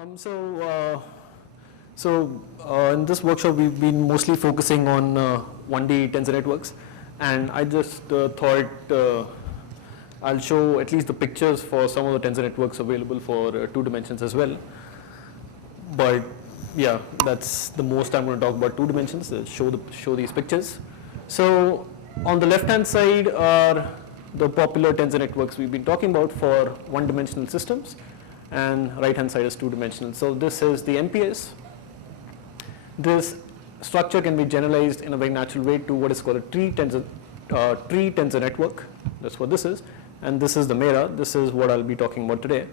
In this workshop, we've been mostly focusing on 1D tensor networks, and I just thought I'll show at least the pictures for some of the tensor networks available for 2 dimensions as well. But yeah, that's the most I'm going to talk about 2 dimensions. Show these pictures. So on the left-hand side are the popular tensor networks we've been talking about for 1-dimensional systems, and right-hand side is 2-dimensional. So this is the MPS. This structure can be generalized in a very natural way to what is called a tree tensor network. That's what this is. And this is the MERA. This is what I'll be talking about today.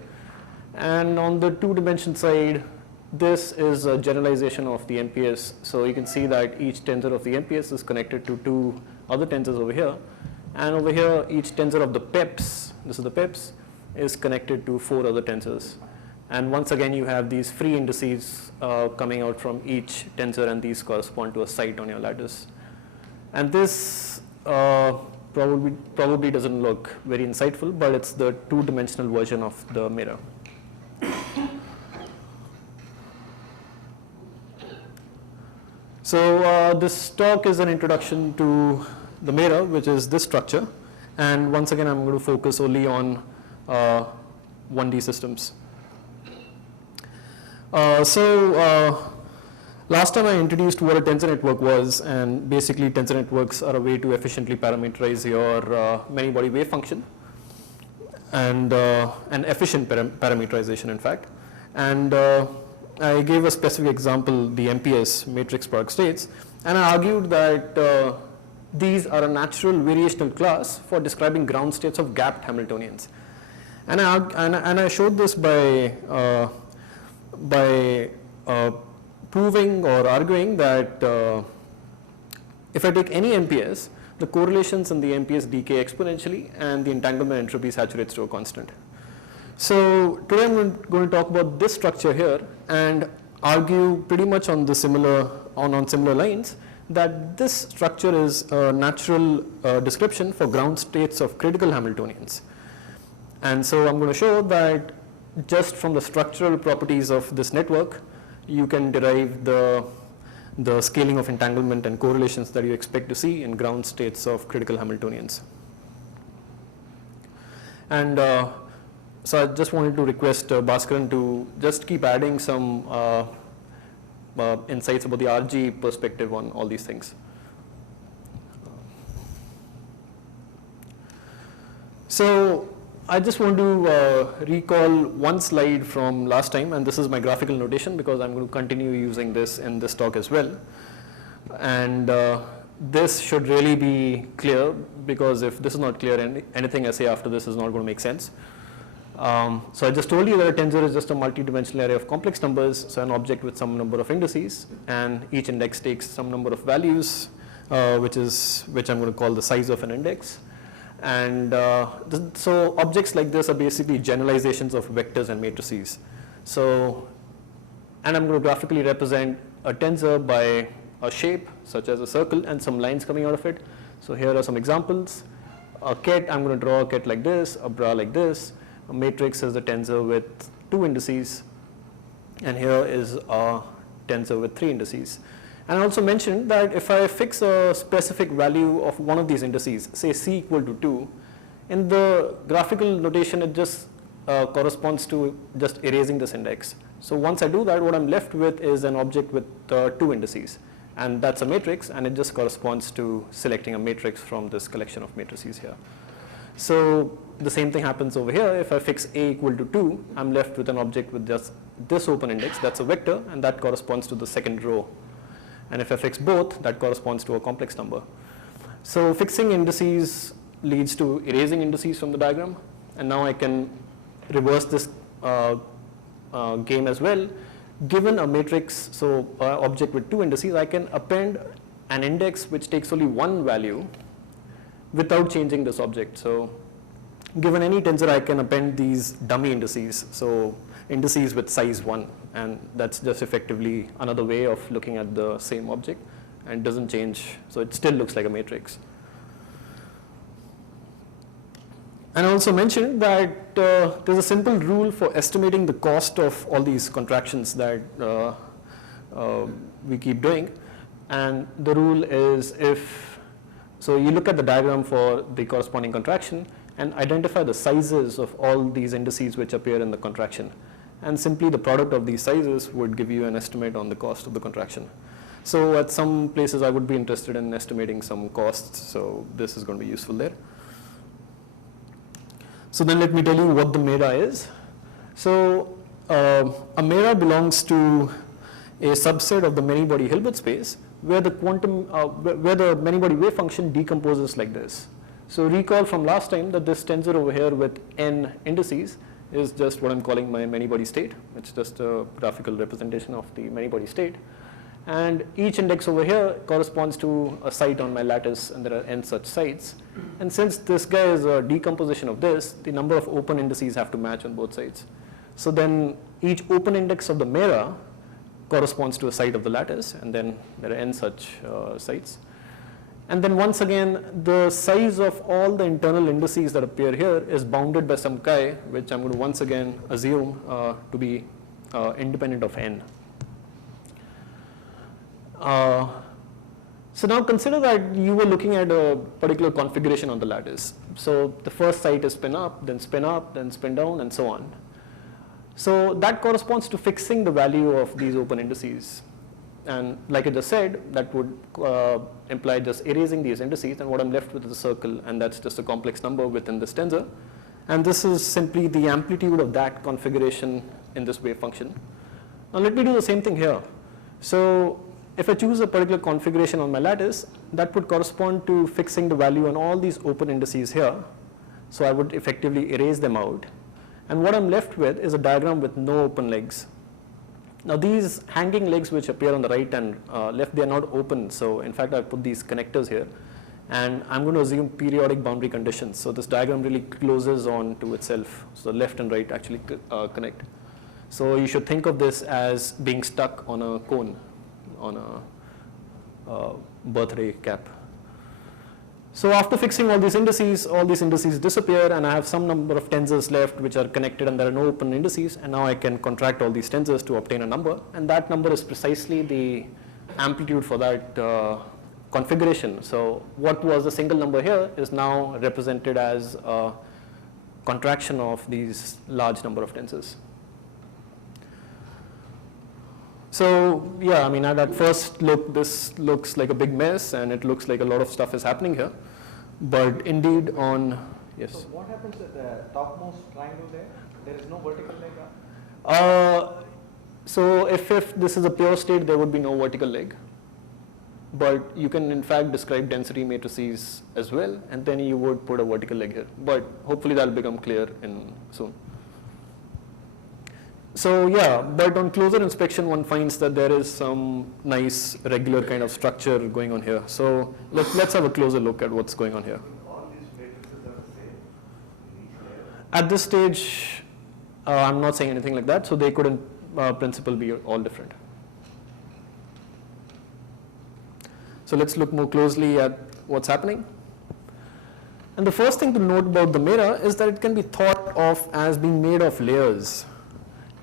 And on the 2-dimension side, this is a generalization of the MPS. So you can see that each tensor of the MPS is connected to 2 other tensors over here. And over here, each tensor of the PEPs, this is the PEPs, is connected to 4 other tensors. And once again, you have these free indices coming out from each tensor, and these correspond to a site on your lattice. And this probably doesn't look very insightful, but it's the 2-dimensional version of the MERA. So this talk is an introduction to the MERA, which is this structure. And once again, I'm going to focus only on 1D systems. Last time I introduced what a tensor network was, and basically tensor networks are a way to efficiently parameterize your many-body wave function, and an efficient parameterization, in fact. And I gave a specific example, the MPS, matrix product states, and I argued that these are a natural variational class for describing ground states of gapped Hamiltonians. And I showed this by proving or arguing that if I take any MPS, the correlations in the MPS decay exponentially, and the entanglement entropy saturates to a constant. So today I'm going to talk about this structure here and argue pretty much on similar lines that this structure is a natural description for ground states of critical Hamiltonians. And so I'm going to show that just from the structural properties of this network, you can derive the scaling of entanglement and correlations that you expect to see in ground states of critical Hamiltonians. And so I just wanted to request Bhaskaran to just keep adding some insights about the RG perspective on all these things. So I just want to recall one slide from last time, and this is my graphical notation because I'm going to continue using this in this talk as well. And this should really be clear, because if this is not clear, anything I say after this is not going to make sense. So I just told you that a tensor is just a multi-dimensional array of complex numbers, so an object with some number of indices, and each index takes some number of values, which I'm going to call the size of an index. And so objects like this are basically generalizations of vectors and matrices. So, and I'm going to graphically represent a tensor by a shape such as a circle and some lines coming out of it. So here are some examples. A ket, I'm going to draw a ket like this, a bra like this. A matrix is a tensor with 2 indices, and here is a tensor with 3 indices. And I also mentioned that if I fix a specific value of one of these indices, say c equal to 2, in the graphical notation it just corresponds to just erasing this index. So once I do that, what I'm left with is an object with 2 indices, and that's a matrix, and it just corresponds to selecting a matrix from this collection of matrices here. So the same thing happens over here. If I fix a equal to 2, I'm left with an object with just this open index, that's a vector, and that corresponds to the second row. And if I fix both, that corresponds to a complex number. So fixing indices leads to erasing indices from the diagram. And now I can reverse this game as well. Given a matrix, so object with 2 indices, I can append an index which takes only 1 value without changing this object. So given any tensor, I can append these dummy indices. So indices with size 1. And that's just effectively another way of looking at the same object, and doesn't change. So it still looks like a matrix. And I also mentioned that there's a simple rule for estimating the cost of all these contractions that we keep doing. And the rule is so you look at the diagram for the corresponding contraction and identify the sizes of all these indices which appear in the contraction. And simply the product of these sizes would give you an estimate on the cost of the contraction. So at some places I would be interested in estimating some costs, so this is going to be useful there. So then let me tell you what the MERA is. So a MERA belongs to a subset of the many-body Hilbert space where the where the many-body wave function decomposes like this. So recall from last time that this tensor over here with n indices is just what I'm calling my many-body state. It's just a graphical representation of the many-body state. And each index over here corresponds to a site on my lattice, and there are n such sites. And since this guy is a decomposition of this, the number of open indices have to match on both sides. So then each open index of the MERA corresponds to a site of the lattice, and then there are n such sites. And then once again, the size of all the internal indices that appear here is bounded by some chi, which I'm going to once again assume to be independent of n. So now consider that you were looking at a particular configuration on the lattice. So the first site is spin up, then spin down, and so on. So that corresponds to fixing the value of these open indices. And like I just said, that would imply just erasing these indices, and what I'm left with is a circle, and that's just a complex number within this tensor. And this is simply the amplitude of that configuration in this wave function. Now let me do the same thing here. So if I choose a particular configuration on my lattice, that would correspond to fixing the value on all these open indices here. So I would effectively erase them out. And what I'm left with is a diagram with no open legs. Now these hanging legs which appear on the right and left, they are not open. So in fact, I've put these connectors here. And I'm going to assume periodic boundary conditions. So this diagram really closes on to itself. So left and right actually connect. So you should think of this as being stuck on a cone, on a birthday cap. So after fixing all these indices disappear, and I have some number of tensors left which are connected, and there are no open indices, and now I can contract all these tensors to obtain a number, and that number is precisely the amplitude for that configuration. So what was a single number here is now represented as a contraction of these large number of tensors. So yeah, I mean, at first look, this looks like a big mess, and it looks like a lot of stuff is happening here. But indeed on, yes? So what happens at the topmost triangle there? There is no vertical leg? So if this is a pure state, there would be no vertical leg. But you can in fact describe density matrices as well, and then you would put a vertical leg here. But hopefully that will become clear in soon. So yeah, but on closer inspection, one finds that there is some nice regular kind of structure going on here. So let's have a closer look at what's going on here. All these matrices are the same in each layer? At this stage, I'm not saying anything like that. So they could in principle be all different. So let's look more closely at what's happening. And the first thing to note about the MERA is that it can be thought of as being made of layers,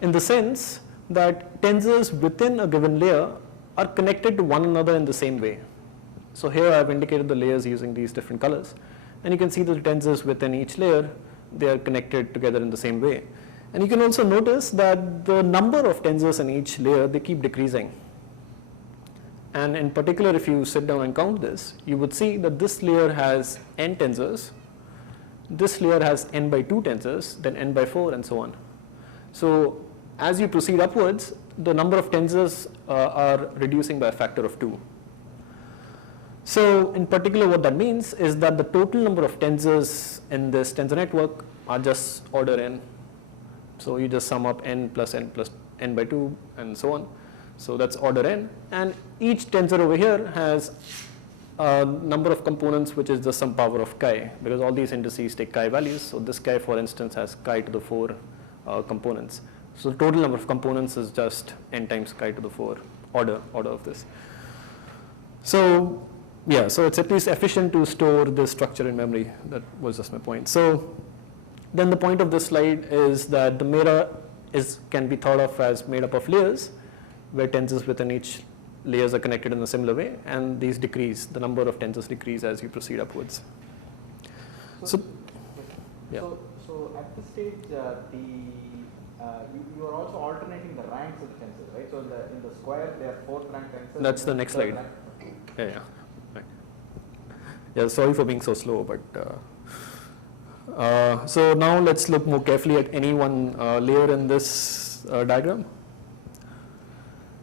in the sense that tensors within a given layer are connected to one another in the same way. So here I've indicated the layers using these different colors, and you can see that the tensors within each layer, they are connected together in the same way. And you can also notice that the number of tensors in each layer, they keep decreasing. And in particular, if you sit down and count this, you would see that this layer has n tensors, this layer has n by 2 tensors, then n by 4, and so on. So as you proceed upwards, the number of tensors are reducing by a factor of 2. So in particular, what that means is that the total number of tensors in this tensor network are just order n. So you just sum up n plus n by 2 and so on. So that's order n, and each tensor over here has a number of components which is just some power of chi, because all these indices take chi values. So this chi, for instance, has chi to the 4 components. So the total number of components is just n times chi to the 4 order of this. So yeah, so it's at least efficient to store this structure in memory. That was just my point. So then the point of this slide is that the MERA can be thought of as made up of layers, where tensors within each layers are connected in a similar way, and these decrease, the number of tensors decrease as you proceed upwards. So at this stage, you are also alternating the ranks of the tensors, right? So in the square, they are fourth rank tensors. That's the next slide. Yeah. Right. Yeah, sorry for being so slow, but so now let's look more carefully at any one layer in this diagram.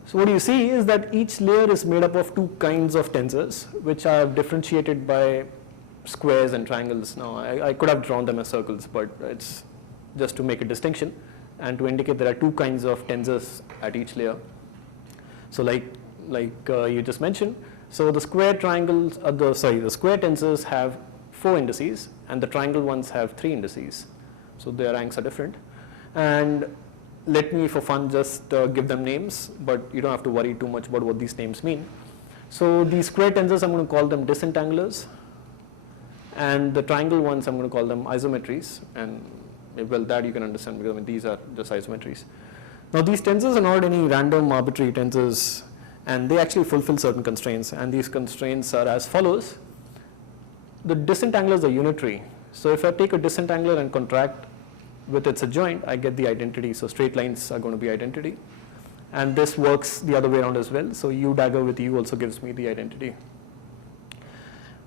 So what you see is that each layer is made up of two kinds of tensors, which are differentiated by squares and triangles. Now, I could have drawn them as circles, but it's just to make a distinction and to indicate there are two kinds of tensors at each layer. So like you just mentioned, so the square triangles, the square tensors have 4 indices, and the triangle ones have 3 indices. So their ranks are different. And let me, for fun, just give them names, but you don't have to worry too much about what these names mean. So these square tensors, I'm going to call them disentanglers, and the triangle ones, I'm going to call them isometries. And well, that you can understand, because I mean, these are just isometries. Now, these tensors are not any random arbitrary tensors, and they actually fulfill certain constraints, and these constraints are as follows. The disentanglers are unitary. So if I take a disentangler and contract with its adjoint, I get the identity. So straight lines are going to be identity. And this works the other way around as well. So U dagger with U also gives me the identity.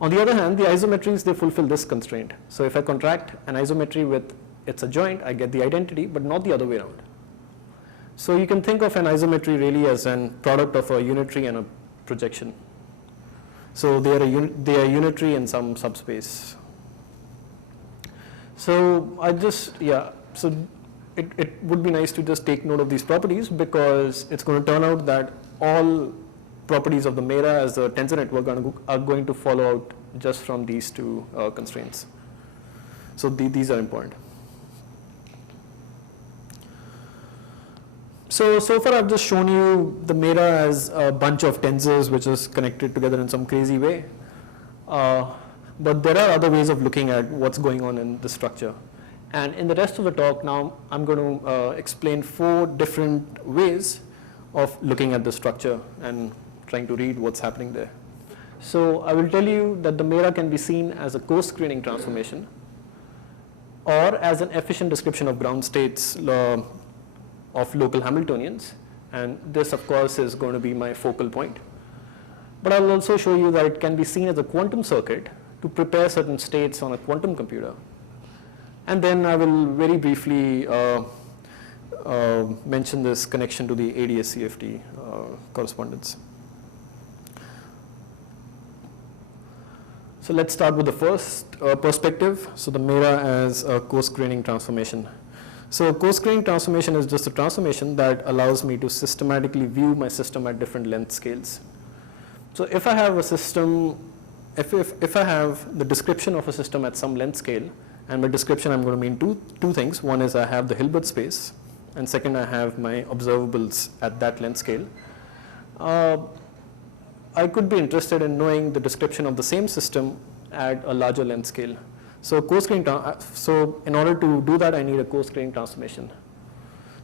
On the other hand, the isometries, they fulfill this constraint. So if I contract an isometry with its adjoint, I get the identity, but not the other way around. So you can think of an isometry really as a product of a unitary and a projection. So they are unitary in some subspace. So so it would be nice to just take note of these properties, because it's going to turn out that all properties of the MERA as a tensor network are going to follow out just from these two constraints. So these are important. So far I've just shown you the MERA as a bunch of tensors which is connected together in some crazy way. But there are other ways of looking at what's going on in the structure. And in the rest of the talk now, I'm going to explain 4 different ways of looking at the structure and trying to read what's happening there. So I will tell you that the MERA can be seen as a coarse-graining transformation, or as an efficient description of ground states of local Hamiltonians, and this of course is going to be my focal point. But I'll also show you that it can be seen as a quantum circuit to prepare certain states on a quantum computer. And then I will very briefly mention this connection to the ADS-CFT correspondence. So let's start with the first perspective, so the MERA as a coarse-graining transformation. So coarse-graining transformation is just a transformation that allows me to systematically view my system at different length scales. So if I have a system, if I have the description of a system at some length scale, and by description I'm going to mean two things. One is I have the Hilbert space, and second I have my observables at that length scale. I could be interested in knowing the description of the same system at a larger length scale. So in order to do that, I need a coarse-graining transformation.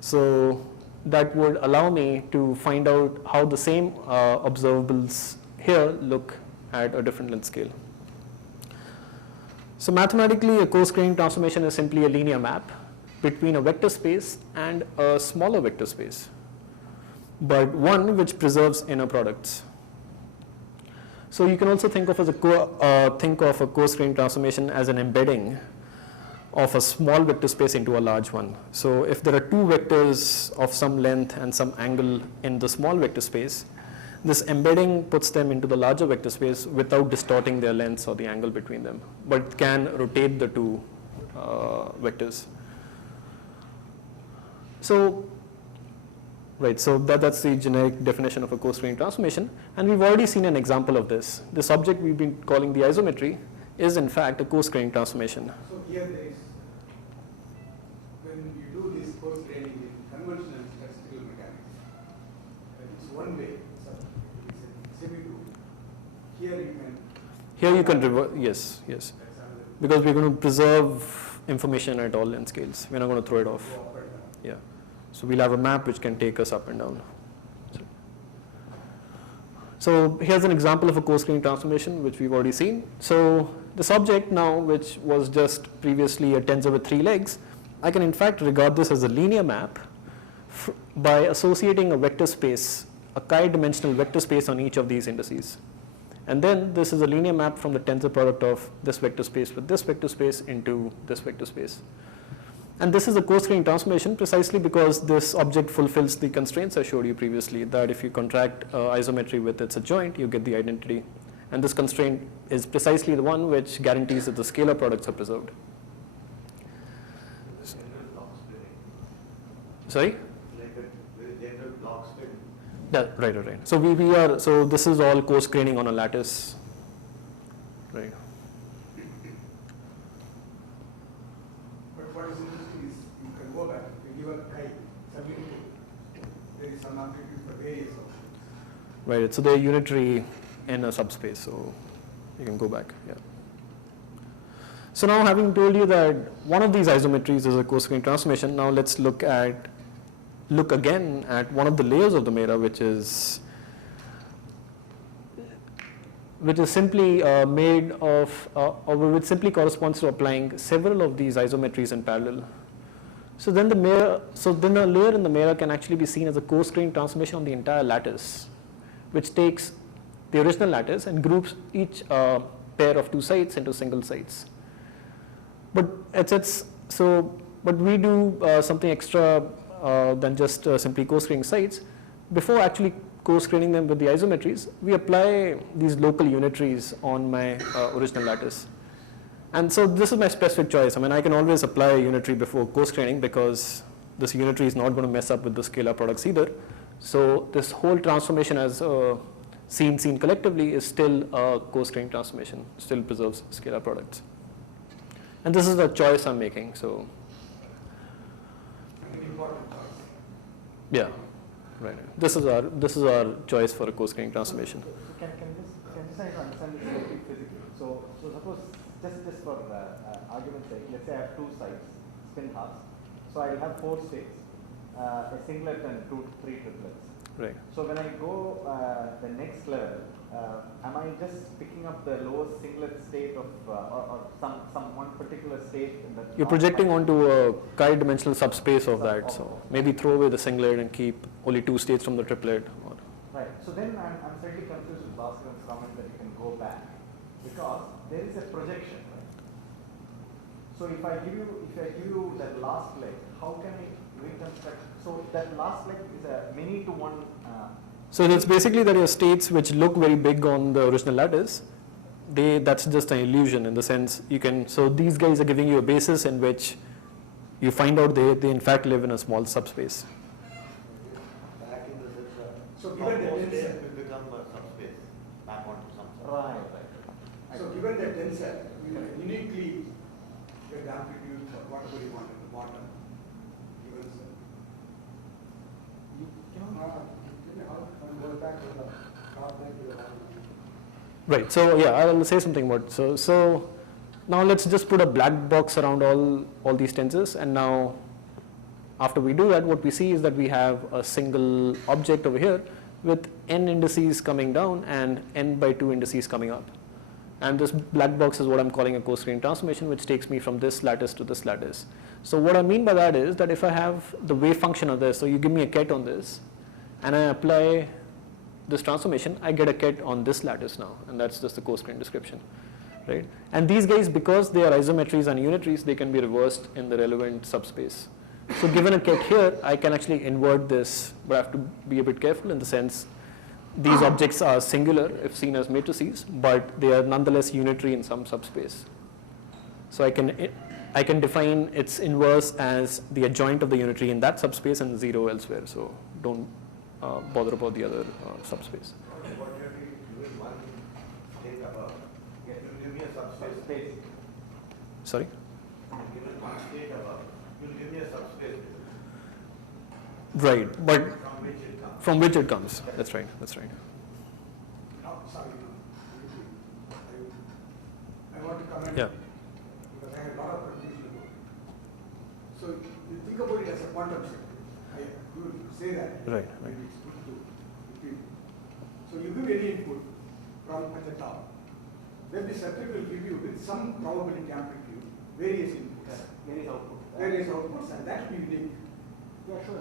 So that would allow me to find out how the same observables here look at a different length scale. So mathematically, a coarse-graining transformation is simply a linear map between a vector space and a smaller vector space, but one which preserves inner products. So you can also think of a coarse-graining transformation as an embedding of a small vector space into a large one. So if there are 2 vectors of some length and some angle in the small vector space, this embedding puts them into the larger vector space without distorting their lengths or the angle between them, but can rotate the 2 vectors. So that's the generic definition of a coarse-graining transformation, and we've already seen an example of this. This object we've been calling the isometry is in fact a coarse-graining transformation. So here there is, when you do this coarse-graining in conventional statistical mechanics, it's one way, so it's a semi-loop. Here you can revert, yes, because we're going to preserve information at all in scales. We're not going to throw it off. Go up and down. Yeah. So we'll have a map which can take us up and down. So here's an example of a coarse-graining transformation which we've already seen. So this object now, which was just previously a tensor with 3 legs, I can in fact regard this as a linear map by associating a vector space, a chi-dimensional vector space on each of these indices. And then this is a linear map from the tensor product of this vector space with this vector space into this vector space. And this is a coarse-graining transformation precisely because this object fulfills the constraints I showed you previously, that if you contract isometry with its adjoint, you get the identity. And this constraint is precisely the one which guarantees that the scalar products are preserved. Sorry? Right. So this is all coarse-graining on a lattice. Right. But what is interesting is you can go back, you give a chi, subunity, there is some amplitude for various options. Right, so they're unitary in a subspace, so you can go back, yeah. So now having told you that one of these isometries is a coarse-graining transformation, now let's look again at one of the layers of the MERA, which is simply made of, or which simply corresponds to applying several of these isometries in parallel. So then a layer in the MERA can actually be seen as a coarse-graining transformation on the entire lattice, which takes the original lattice and groups each pair of 2 sites into single sites. But we do something extra than just simply coarse-graining sites. Before actually coarse-graining them with the isometries, we apply these local unitaries on my original lattice. And so this is my specific choice. I mean, I can always apply a unitary before coarse-graining because this unitary is not going to mess up with the scalar products either. So this whole transformation as seen collectively is still a coarse-graining transformation, still preserves scalar products. And this is the choice I'm making. So An important choice. yeah, right. This is our choice for a coarse-graining transformation. So can this I understand this slightly physically? So suppose just for argument's sake, let's say I have 2 sites, spin halves. So I'll have 4 states, a singlet and 3 triplets. Right. So when I go the next level, am I just picking up the lowest singlet state of or some one particular state in the You're projecting onto a chi-dimensional subspace of that. So maybe throw away the singlet and keep only 2 states from the triplet. Right. So then I'm slightly confused with Bhaskar's comment that you can go back because there is a projection, right? So if I give you that last leg, how can I reconstruct? So that last leg is a many to one. So it's basically that your states which look very big on the original lattice, that's just an illusion in the sense you can. So these guys are giving you a basis in which you find out they in fact live in a small subspace. So given the tensor, will become a subspace back onto some subspace. Right. so given the tensor, you can uniquely get the amplitude for whatever you want at the bottom. Given so. Right. So yeah, I will say something about so now let's just put a black box around all these tensors, and now after we do that, what we see is that we have a single object over here with n indices coming down and n by 2 indices coming up. And this black box is what I'm calling a coarse-graining transformation, which takes me from this lattice to this lattice. So what I mean by that is that if I have the wave function of this, so you give me a ket on this, and I apply this transformation, I get a ket on this lattice now, and that's just the coarse-graining description, right? And these guys, because they are isometries and unitaries, they can be reversed in the relevant subspace. So given a ket here, I can actually invert this, but I have to be a bit careful in the sense these objects are singular if seen as matrices, but they are nonetheless unitary in some subspace. So I can define its inverse as the adjoint of the unitary in that subspace and 0 elsewhere. So don't bother about the other subspace. What you are doing one state above, you will give me a subspace. Sorry? Given one state above, you will give me a subspace Right, but from which it comes. from which it comes. That's right. That's right. No, sorry, no. I want to comment Yeah. because I have a lot of confusion about it. think about it as a quantum set. You would say that. Right. Maybe it's good to repeat. So you give any input from at the top. Then the circuit will give you with some probability amplitude various inputs. Various outputs. Various outputs, and that will be unique. Yeah, sure.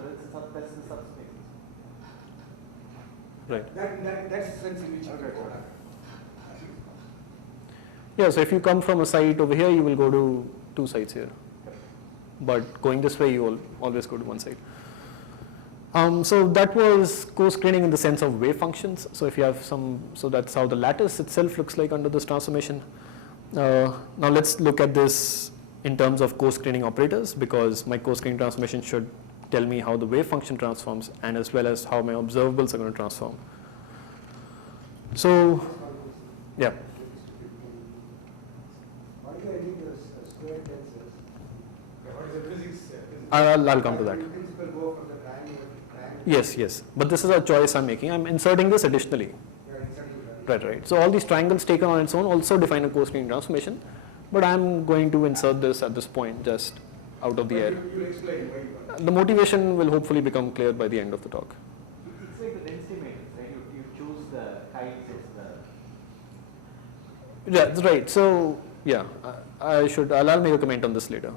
That's the subspace. Right. That's the sense in which you Okay. go. Yeah, so if you come from a site over here, you will go to 2 sites here. But going this way, you will always go to 1 site. So that was coarse-graining in the sense of wave functions. So if you have so that's how the lattice itself looks like under this transformation. Now let's look at this in terms of coarse-graining operators, because my coarse-graining transformation should tell me how the wave function transforms and as well as how my observables are going to transform. So, yeah. What is the idea of square tensors? What is the physics? I'll come to that. In principle, go from the triangle to triangle. Yes. But this is a choice I'm making. I'm inserting this additionally. Right. So all these triangles taken on its own also define a coarse-graining transformation, but I'm going to insert this at this point just out of the air. You'll explain why you want. The motivation will hopefully become clear by the end of the talk. It's like the density matrix, right? You choose the kites as the. Yeah, that's right. So yeah, I'll make a comment on this later.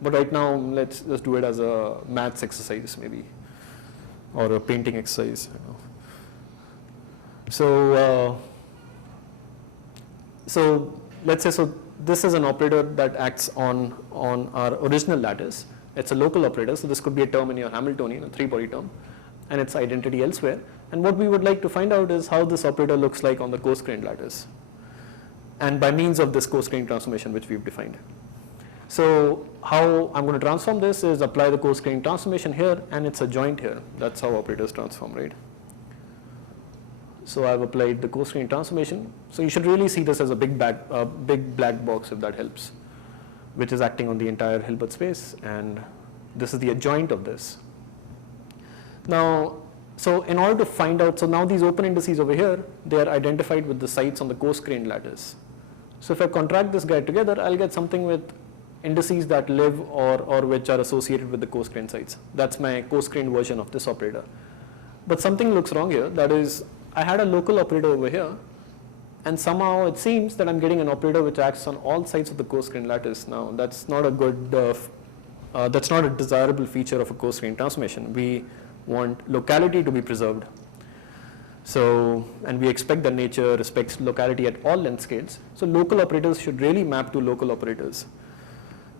But right now, let's just do it as a maths exercise maybe, or a painting exercise. So let's say this is an operator that acts on our original lattice. It's a local operator, so this could be a term in your Hamiltonian, a 3-body term, and its identity elsewhere. And what we would like to find out is how this operator looks like on the coarse-grained lattice, and by means of this coarse-grained transformation which we've defined. So how I'm going to transform this is apply the coarse-grained transformation here, and it's a joint here. That's how operators transform, right? So I've applied the coarse-grained transformation. So you should really see this as a big black box, if that helps, which is acting on the entire Hilbert space, and this is the adjoint of this. Now, so in order to find out, so now these open indices over here, they are identified with the sites on the coarse-grained lattice. So if I contract this guy together, I'll get something with indices that live or which are associated with the coarse-grained sites. That's my coarse-grained version of this operator. But something looks wrong here. That is, I had a local operator over here, and somehow it seems that I'm getting an operator which acts on all sides of the coarse-grained lattice. Now, that's not a good, that's not a desirable feature of a coarse-grained transformation. We want locality to be preserved. So, and we expect that nature respects locality at all length scales. So local operators should really map to local operators.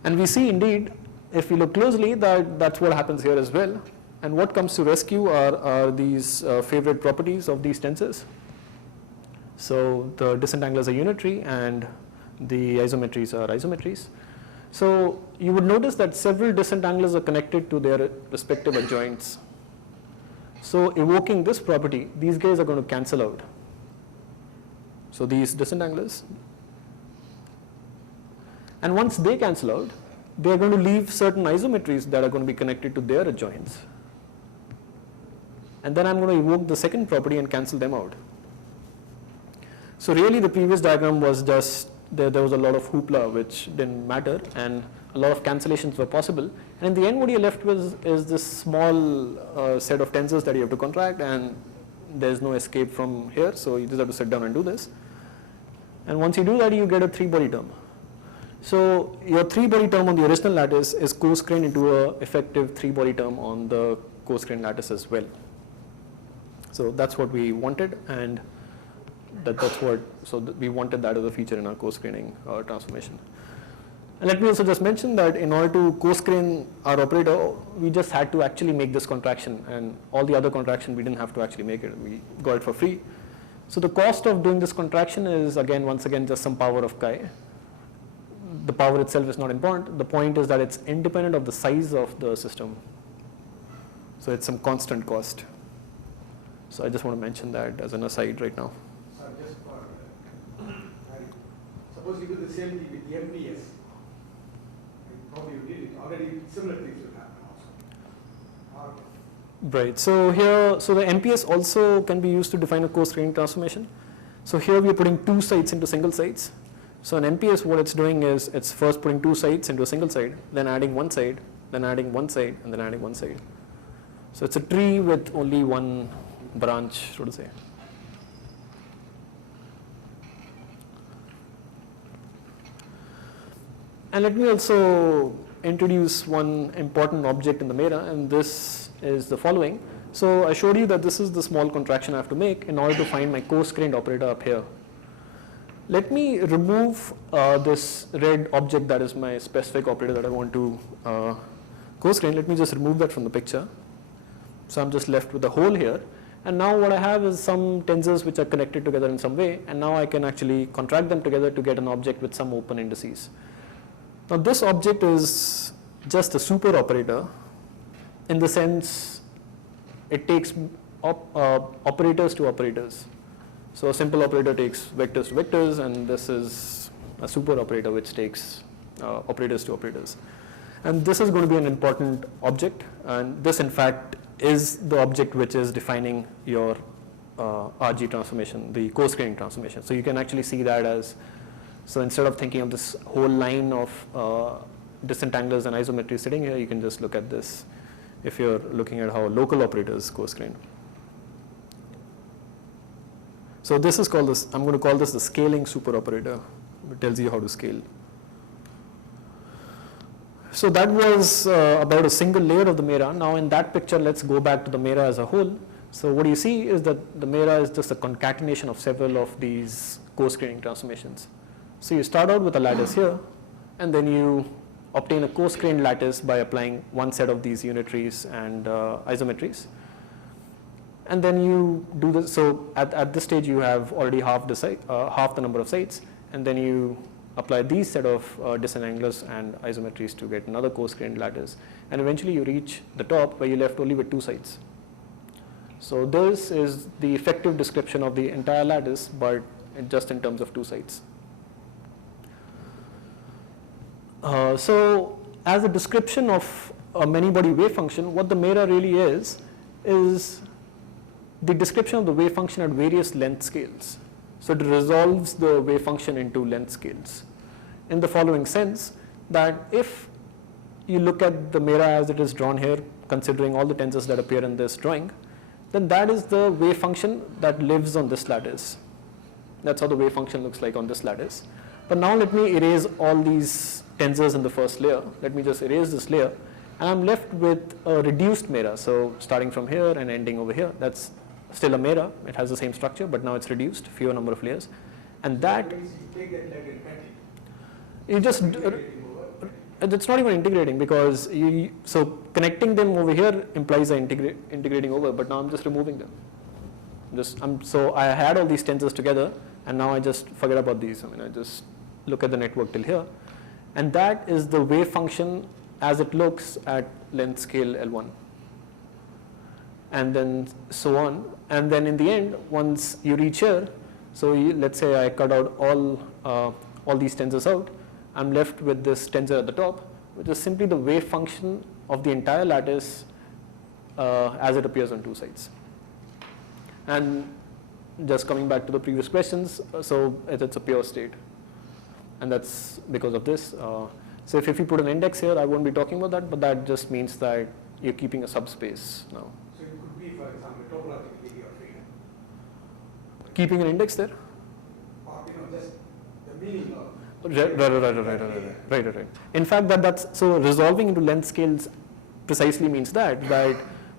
And we see indeed, if we look closely, that that's what happens here as well. And what comes to rescue are these favorite properties of these tensors. So the disentanglers are unitary and the isometries are isometries. So you would notice that several disentanglers are connected to their respective adjoints. So evoking this property, these guys are going to cancel out. So these disentanglers. And once they cancel out, they are going to leave certain isometries that are going to be connected to their adjoints. And then I'm going to evoke the second property and cancel them out. So really the previous diagram was just, there was a lot of hoopla which didn't matter, and a lot of cancellations were possible. And in the end what you're left with is this small set of tensors that you have to contract, and there's no escape from here, so you just have to sit down and do this. And once you do that, you get a 3-body term. So your 3-body term on the original lattice is coarse-grained into an effective 3-body term on the coarse-grained lattice as well. So that's what we wanted, and that's what, so we wanted that as a feature in our coarse-graining transformation. And let me also just mention that in order to coarse-grain our operator, we just had to actually make this contraction, and all the other contraction we didn't have to actually make it, we got it for free. So the cost of doing this contraction is once again just some power of chi. The power itself is not important. The point is that it's independent of the size of the system. So it's some constant cost. So I just want to mention that as an aside right now. So just for, suppose you do the same thing with the MPS. Probably you did it already, similar things will happen also. Right, so here, so the MPS also can be used to define a coarse-graining transformation. So here we are putting 2 sites into single sites. So an MPS, what it's doing is it's first putting 2 sites into a single site, then adding 1 site, then adding one side, and then adding one side. So it's a tree with only one branch, so to say. And let me also introduce one important object in the MERA, and this is the following. So I showed you that this is the small contraction I have to make in order to find my coarse-grained operator up here. Let me remove this red object that is my specific operator that I want to coarse-grain. Let me just remove that from the picture. So I'm just left with a hole here. And now what I have is some tensors which are connected together in some way, and now I can actually contract them together to get an object with some open indices. Now this object is just a superoperator in the sense it takes operators to operators. So a simple operator takes vectors to vectors, and this is a superoperator which takes operators to operators. And this is going to be an important object, and this in fact is the object which is defining your RG transformation, the coarse-graining transformation. So you can actually see that as, so instead of thinking of this whole line of disentanglers and isometry sitting here, you can just look at this if you're looking at how local operators coarse-grain. So this is called this, I'm going to call this the scaling superoperator. It tells you how to scale. So that was about a single layer of the MERA. Now in that picture, let's go back to the MERA as a whole. So what you see is that the MERA is just a concatenation of several of these coarse-graining transformations. So you start out with a lattice here, and then you obtain a coarse-grained lattice by applying one set of these unitaries and isometries. And then you do this, so at this stage you have already half the number of sites, and then you apply these set of disentanglers and isometries to get another coarse-grained lattice, and eventually you reach the top where you're left only with two sites. So this is the effective description of the entire lattice, but just in terms of two sites. So as a description of a many-body wave function, what the MERA really is the description of the wave function at various length scales. So it resolves the wave function into length scales in the following sense, that if you look at the MERA as it is drawn here, considering all the tensors that appear in this drawing, then that is the wave function that lives on this lattice. That's how the wave function looks like on this lattice. But now let me erase all these tensors in the first layer. Let me just erase this layer, and I'm left with a reduced MERA. So starting from here and ending over here, that's still a MERA. It has the same structure, but now it's reduced, fewer number of layers. And that, you just, it's not even integrating, because so connecting them over here implies integrating over, but now I'm just removing them. So I had all these tensors together, and now I just forget about these. I mean, I just look at the network till here. And that is the wave function as it looks at length scale L1. And then so on. And then in the end, once you reach here, so let's say I cut out all these tensors out, I'm left with this tensor at the top, which is simply the wave function of the entire lattice as it appears on two sides. And just coming back to the previous questions, so it's a pure state. And that's because of this. So if you put an index here, I won't be talking about that, but that just means that you're keeping a subspace now. So it could be, for example, topological degree of freedom. Keeping an index there? Or, just the meaning of. Right. In fact, that's so resolving into length scales precisely means that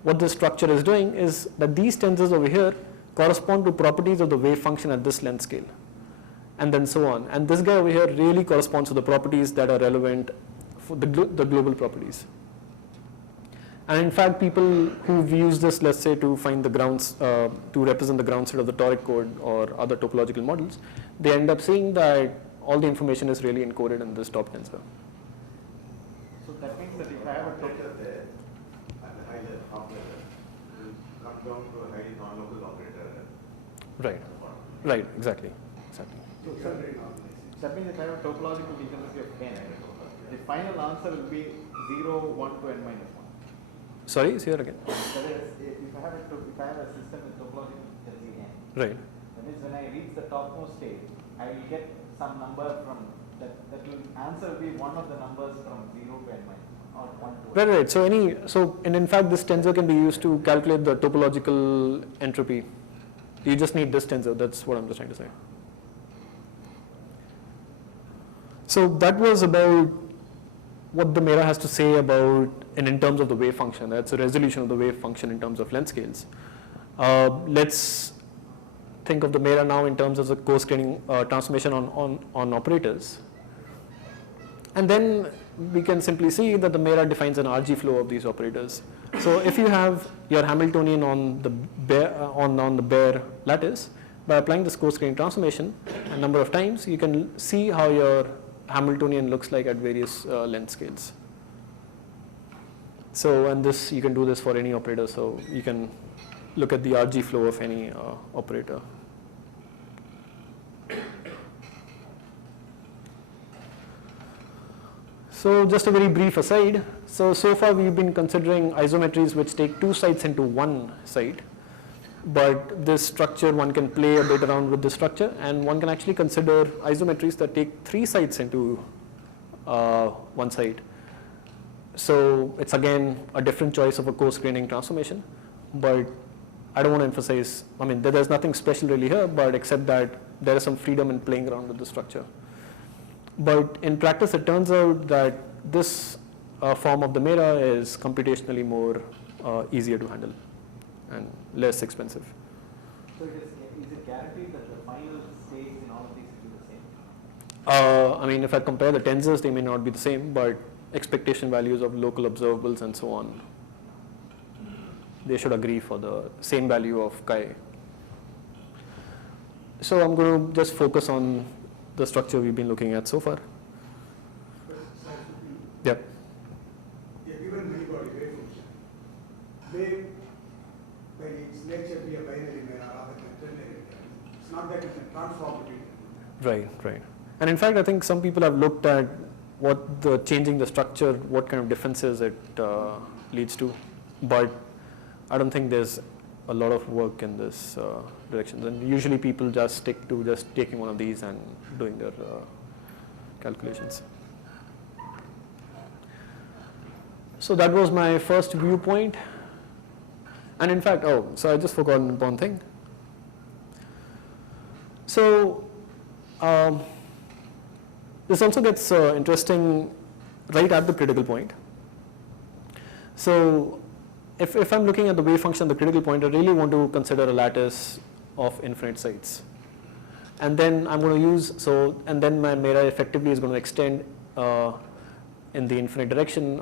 what this structure is doing is that these tensors over here correspond to properties of the wave function at this length scale, and then so on. And this guy over here really corresponds to the properties that are relevant for the global properties. And in fact, people who've used this, let's say, to find the grounds, to represent the ground state of the toric code or other topological models, they end up seeing that all the information is really encoded in this top tensor. So that means that if I have a operator there, and the high level operator will come down to a highly non-local operator. Right, exactly. So that means if I have a topological degeneracy of n, the final answer will be 0, 1 to n minus 1. Sorry, say that again. That is, if I have a system with topological degeneracy n, Right. that means when I reach the topmost state, I will get some number from that will answer will be one of the numbers from 0 to n minus 1. or 1 to Right. So in fact, this tensor can be used to calculate the topological entropy. You just need this tensor. That's what I'm just trying to say. So that was about what the MERA has to say about, and in terms of the wave function. That's a resolution of the wave function in terms of length scales. Let's think of the MERA now in terms of the coarse-graining transformation on operators. And then we can simply see that the MERA defines an RG flow of these operators. So if you have your Hamiltonian on the bare lattice, by applying this coarse-graining transformation a number of times, you can see how your Hamiltonian looks like at various length scales. So, and this, you can do this for any operator, so you can look at the RG flow of any operator. So just a very brief aside. So far we've been considering isometries which take two sites into one site. But this structure, one can play a bit around with the structure, and one can actually consider isometries that take three sites into one site. So it's again a different choice of a coarse-graining transformation, but I don't want to emphasize, I mean, there's nothing special really here, but except that there is some freedom in playing around with the structure. But in practice, it turns out that this form of the MERA is computationally more easier to handle and less expensive. So is it guaranteed that the final states in all of these will be the same? I mean, if I compare the tensors, they may not be the same, but expectation values of local observables and so on, they should agree for the same value of chi. So I'm going to just focus on the structure we've been looking at so far. Yep. A given many-body wave function may, by its nature, be a binary MERA rather than ternary. It's not that you can transform between. Right. And in fact, I think some people have looked at what the changing the structure, what kind of differences it leads to, but I don't think there's a lot of work in this direction. And usually people just stick to just taking one of these and doing their calculations. So that was my first viewpoint. And in fact, so I just forgot one thing. So this also gets interesting right at the critical point. So if I'm looking at the wave function at the critical point, I really want to consider a lattice of infinite sites. And then I'm going to use, and then my MERA effectively is going to extend in the infinite direction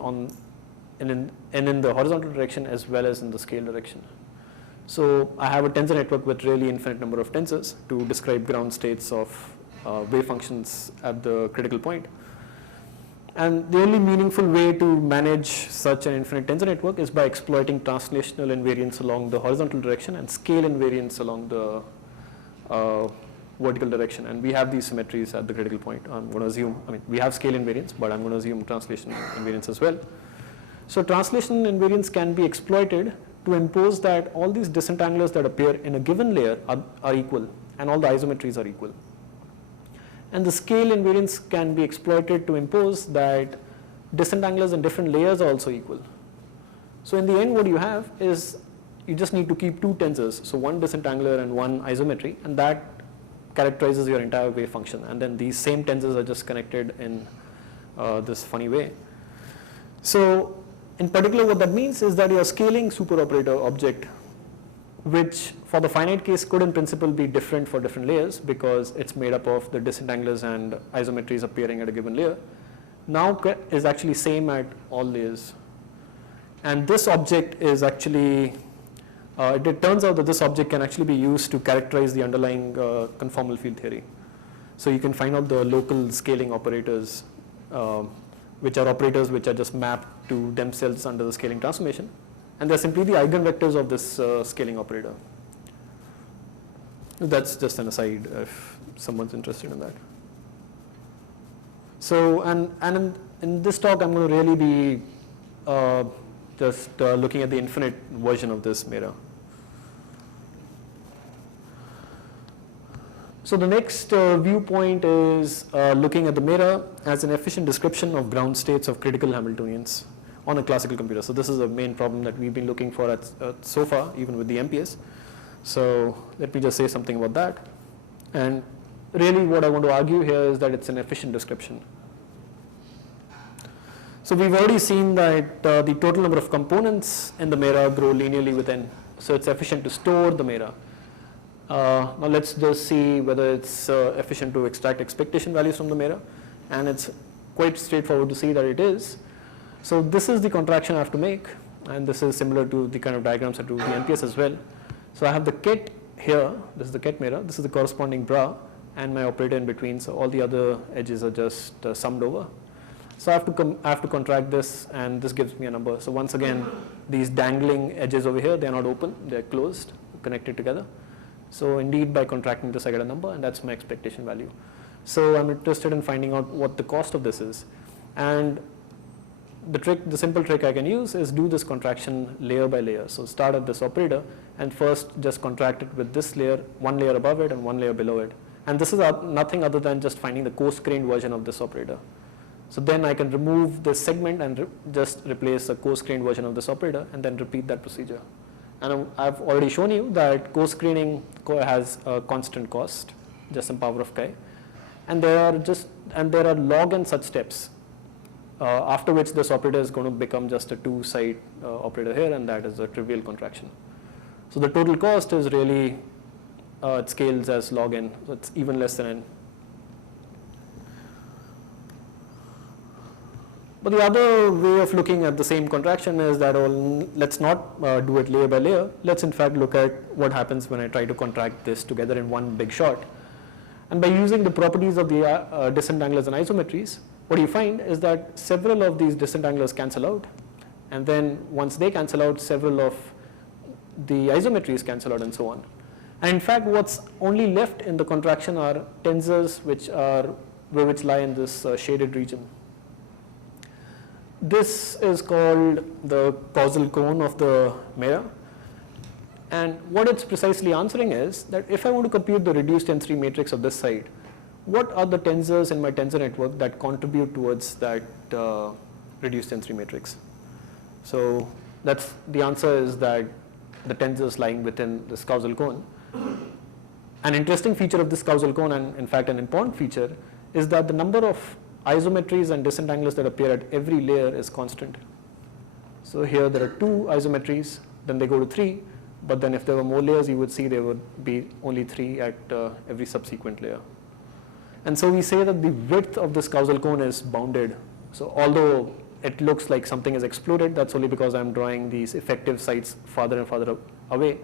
and in the horizontal direction as well as in the scale direction. So I have a tensor network with really infinite number of tensors to describe ground states of wave functions at the critical point. And the only meaningful way to manage such an infinite tensor network is by exploiting translational invariance along the horizontal direction and scale invariance along the vertical direction. And we have these symmetries at the critical point. I'm going to assume, we have scale invariance, but I'm going to assume translation invariance as well. So translation invariance can be exploited to impose that all these disentanglers that appear in a given layer are equal, and all the isometries are equal. And the scale invariance can be exploited to impose that disentanglers in different layers are also equal. So in the end, what you have is you just need to keep two tensors, so one disentangler and one isometry, and that characterizes your entire wave function. And then these same tensors are just connected in this funny way. So in particular, what that means is that your scaling superoperator object, which for the finite case could in principle be different for different layers because it's made up of the disentanglers and isometries appearing at a given layer, now is actually same at all layers. And this object is actually, it turns out that this object can actually be used to characterize the underlying conformal field theory. So you can find out the local scaling operators, which are operators which are just mapped to themselves under the scaling transformation. And they're simply the eigenvectors of this scaling operator. That's just an aside if someone's interested in that. So, and in this talk, I'm going to really be just looking at the infinite version of this MERA. So the next viewpoint is looking at the MERA as an efficient description of ground states of critical Hamiltonians. on a classical computer. So this is a main problem that we've been looking for at, so far, even with the MPS. So let me just say something about that. And really what I want to argue here is that it's an efficient description. So we've already seen that the total number of components in the MERA grow linearly with n. So it's efficient to store the MERA. Now let's just see whether it's efficient to extract expectation values from the MERA. And it's quite straightforward to see that it is. So this is the contraction I have to make. And this is similar to the kind of diagrams I drew with the MPS as well. So I have the ket here. This is the ket MERA. This is the corresponding bra. And my operator in between. So all the other edges are just summed over. So I have to contract this, and this gives me a number. So once again, these dangling edges over here, they're not open, they're closed, connected together. So indeed, by contracting this, I get a number, and that's my expectation value. So I'm interested in finding out what the cost of this is. And the simple trick I can use is do this contraction layer by layer. So start at this operator, and first just contract it with this layer, one layer above it and one layer below it. And this is nothing other than just finding the coarse-grained version of this operator. So then I can remove this segment and just replace a coarse-grained version of this operator and then repeat that procedure. And I've already shown you that coarse-graining has a constant cost, just some power of chi. And there are log n such steps, after which this operator is going to become just a two-side operator here, and that is a trivial contraction. So the total cost is really, it scales as log n, so it's even less than n. But the other way of looking at the same contraction is that, let's not do it layer by layer. Let's in fact look at what happens when I try to contract this together in one big shot. And by using the properties of the disentanglers and isometries, what you find is that several of these disentanglers cancel out. And then once they cancel out, several of the isometries cancel out, and so on. And in fact, what's only left in the contraction are tensors which lie in this shaded region. This is called the causal cone of the MERA. And what it's precisely answering is that if I want to compute the reduced tensor matrix of this side, what are the tensors in my tensor network that contribute towards that reduced tensor matrix? So that's the answer is that the tensors lying within this causal cone. An interesting feature of this causal cone, and in fact an important feature, is that the number of isometries and disentanglers that appear at every layer is constant. So here there are 2 isometries, then they go to 3, but then if there were more layers, you would see there would be only 3 at every subsequent layer. And so we say that the width of this causal cone is bounded. So although it looks like something is exploded, that's only because I'm drawing these effective sites farther and farther away.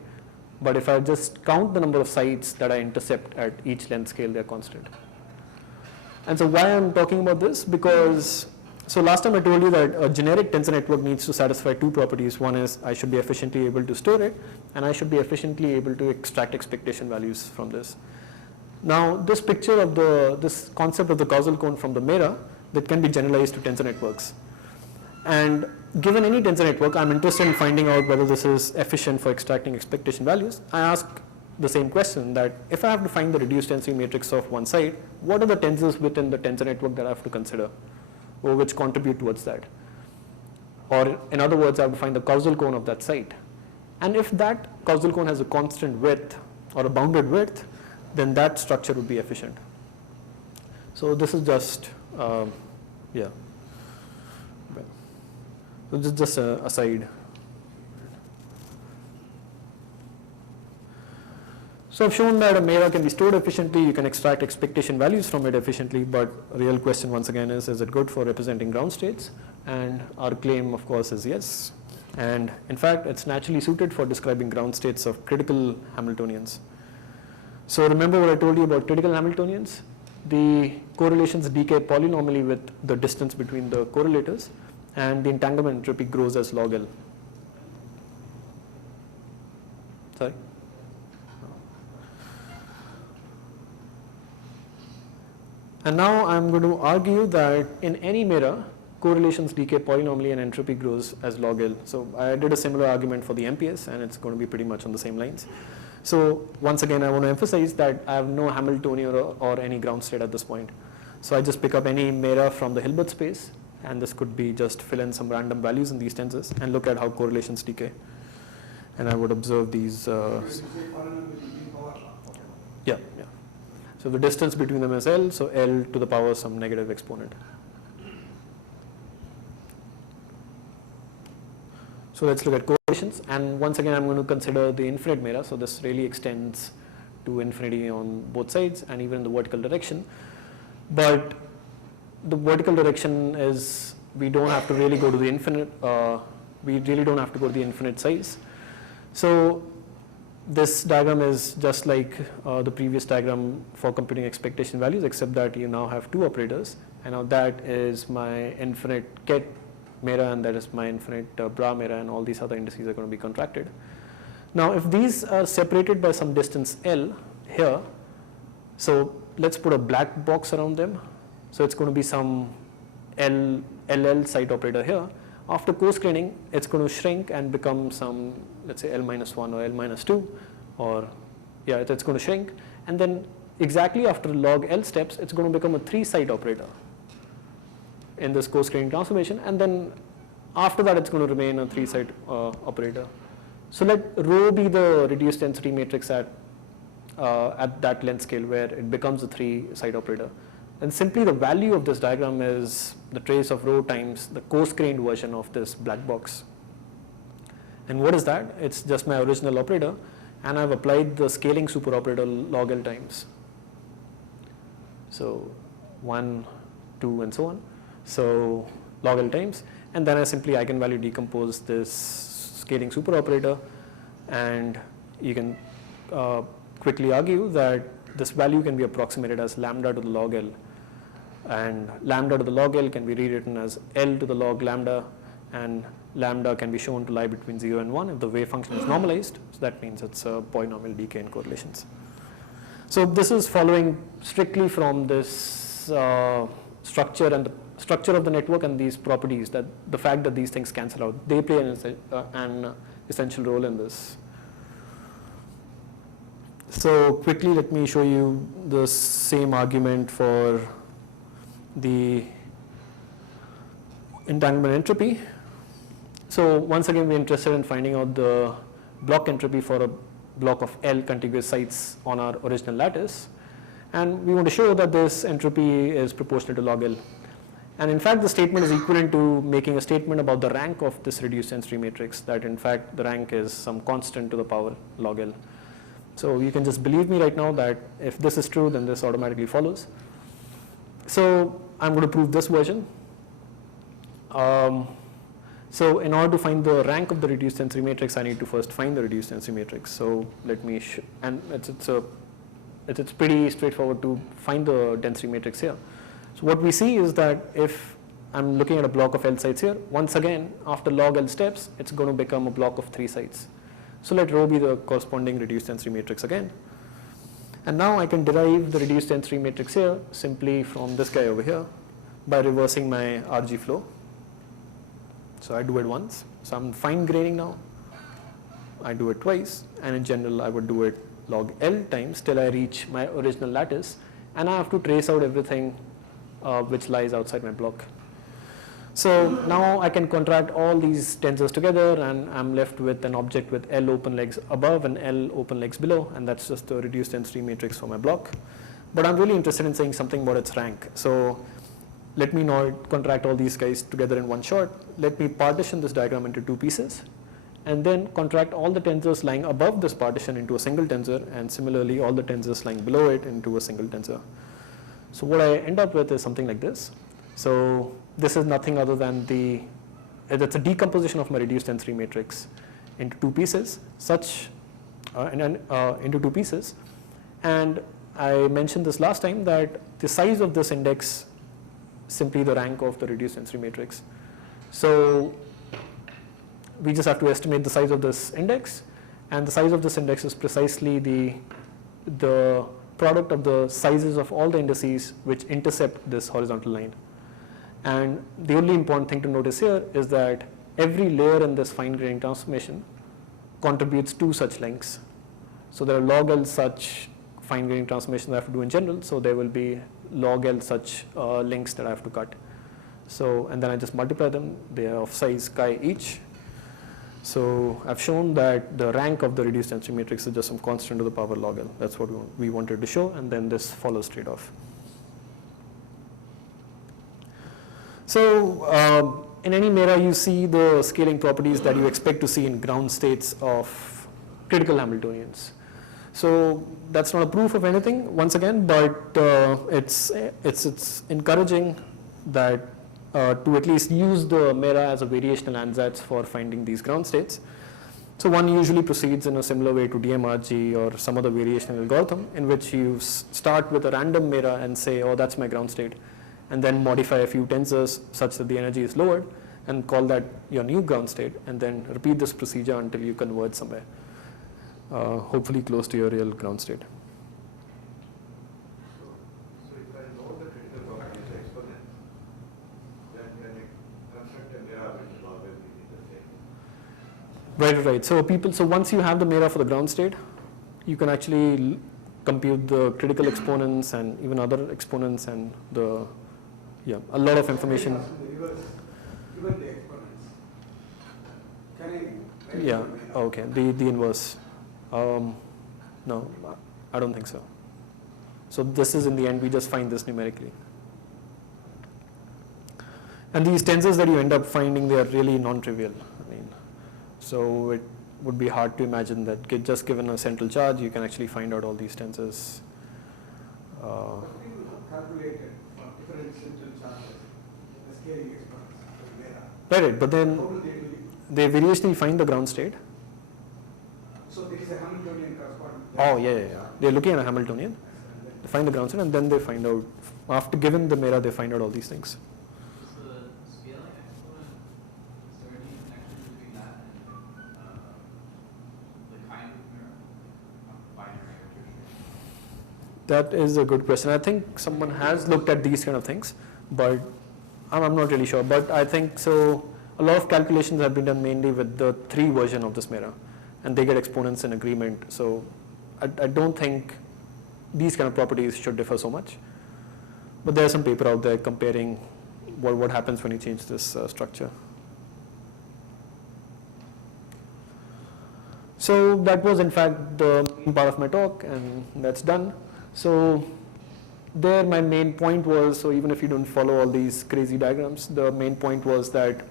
But if I just count the number of sites that I intercept at each length scale, they're constant. And so why I'm talking about this? Because, so last time I told you that a generic tensor network needs to satisfy 2 properties. One is I should be efficiently able to store it, and I should be efficiently able to extract expectation values from this. Now, this picture of this concept of the causal cone from the MERA, that can be generalized to tensor networks. And given any tensor network, I'm interested in finding out whether this is efficient for extracting expectation values. I ask the same question, that if I have to find the reduced tensor matrix of one side, what are the tensors within the tensor network that I have to consider, or which contribute towards that? Or in other words, I have to find the causal cone of that site. And if that causal cone has a constant width or a bounded width, then that structure would be efficient. So this is just, yeah. So this is just a aside. So I've shown that a MERA can be stored efficiently, you can extract expectation values from it efficiently, but a real question once again is it good for representing ground states? And our claim, of course, is yes. And in fact, it's naturally suited for describing ground states of critical Hamiltonians. So remember what I told you about critical Hamiltonians? The correlations decay polynomially with the distance between the correlators, and the entanglement entropy grows as log L. Sorry? And now I'm going to argue that in any MERA, correlations decay polynomially and entropy grows as log L. So I did a similar argument for the MPS, and it's going to be pretty much on the same lines. So once again, I want to emphasize that I have no Hamiltonian or any ground state at this point. So I just pick up any MERA from the Hilbert space, and this could be just fill in some random values in these tensors and look at how correlations decay. And I would observe these. Yeah. So the distance between them is L, so L to the power some negative exponent. So let's look at correlations, and once again I'm going to consider the infinite MERA, so this really extends to infinity on both sides and even in the vertical direction. But the vertical direction is, we don't have to really go to the infinite, we really don't have to go to the infinite size. So this diagram is just like the previous diagram for computing expectation values, except that you now have two operators, and now that is my infinite ket MERA and that is my infinite bra MERA, and all these other indices are going to be contracted. Now if these are separated by some distance L here, so let's put a black box around them. So it's going to be some LL site operator here. After coarse-graining, it's going to shrink and become some, let's say L-1 or L-2, or yeah, it's going to shrink. And then exactly after log L steps, it's going to become a 3-site operator in this coarse-graining transformation. And then after that, it's going to remain a 3-site operator. So let rho be the reduced density matrix at that length scale where it becomes a 3-site operator. And simply the value of this diagram is the trace of rho times the coarse-grained version of this black box. And what is that? It's just my original operator, and I've applied the scaling superoperator log L times. So 1, 2, and so on. So log L times, and then I simply eigenvalue decompose this scaling superoperator, and you can quickly argue that this value can be approximated as lambda to the log L. And lambda to the log L can be rewritten as L to the log lambda, and lambda can be shown to lie between 0 and 1 if the wave function is normalized. So that means it's a polynomial decay in correlations. So this is following strictly from this structure and the structure of the network and these properties, that the fact that these things cancel out, they play an essential role in this. So quickly let me show you the same argument for the entanglement entropy. So once again we're interested in finding out the block entropy for a block of L contiguous sites on our original lattice, and we want to show that this entropy is proportional to log L. And in fact the statement is equivalent to making a statement about the rank of this reduced density matrix, that in fact the rank is some constant to the power log L. So you can just believe me right now that if this is true, then this automatically follows. So I'm going to prove this version. So in order to find the rank of the reduced density matrix, I need to first find the reduced density matrix. So let me, and it's pretty straightforward to find the density matrix here. So what we see is that if I'm looking at a block of L sites here, once again after log L steps, it's going to become a block of 3 sites. So let rho be the corresponding reduced density matrix again. And now I can derive the reduced density matrix here simply from this guy over here by reversing my RG flow. So I do it once. So I'm fine graining now. I do it twice, and in general I would do it log L times till I reach my original lattice, and I have to trace out everything which lies outside my block. So now I can contract all these tensors together, and I'm left with an object with L open legs above and L open legs below, and that's just the reduced density matrix for my block. But I'm really interested in saying something about its rank. So let me not contract all these guys together in one shot. Let me partition this diagram into 2 pieces, and then contract all the tensors lying above this partition into a single tensor, and similarly all the tensors lying below it into a single tensor. So what I end up with is something like this. So this is nothing other than it's a decomposition of my reduced density matrix into 2 pieces, into 2 pieces. And I mentioned this last time that the size of this index is simply the rank of the reduced density matrix. So we just have to estimate the size of this index, and the size of this index is precisely the product of the sizes of all the indices which intercept this horizontal line. And the only important thing to notice here is that every layer in this fine graining transformation contributes 2 such lengths. So there are log L such fine graining transformations I have to do in general, so there will be log L such links that I have to cut. So, and then I just multiply them, they are of size chi each. So I've shown that the rank of the reduced density matrix is just some constant to the power log L. That's what we wanted to show, and then this follows straight off. So in any MERA, you see the scaling properties that you expect to see in ground states of critical Hamiltonians. So that's not a proof of anything, once again, but it's encouraging that to at least use the MERA as a variational ansatz for finding these ground states. So one usually proceeds in a similar way to DMRG or some other variational algorithm in which you start with a random MERA and say, oh, that's my ground state, and then modify a few tensors such that the energy is lowered and call that your new ground state, and then repeat this procedure until you converge somewhere, hopefully close to your real ground state. So if I know the critical properties of exponents, then when I construct a MERA, which will always be the same. Right. So once you have the MERA for the ground state, you can actually compute the critical exponents and even other exponents and a lot of information. Given the exponents, can I? Yeah. Okay. The inverse. No, I don't think so. So this is in the end, we just find this numerically. And these tensors that you end up finding, they are really non-trivial. I mean, so it would be hard to imagine that just given a central charge, you can actually find out all these tensors. But people have calculated for different central charges the scaling exponents for MERA. Right, but then How do they do it? they variously find the ground state. So there is a Hamiltonian corresponding. Oh, yeah. They're looking at a Hamiltonian, they find the ground state, and then they find out, after given the MERA, they find out all these things. Is the scaling exponent, is there any connection between that and the kind of mirror? Binary or tertiary? That is a good question. I think someone has looked at these kind of things, but I'm not really sure. But I think so. A lot of calculations have been done mainly with the 3 version of this MERA, and they get exponents in agreement. So I don't think these kind of properties should differ so much. But there's some paper out there comparing what happens when you change this structure. So that was in fact the main part of my talk, and that's done. So there my main point was, so even if you don't follow all these crazy diagrams, the main point was that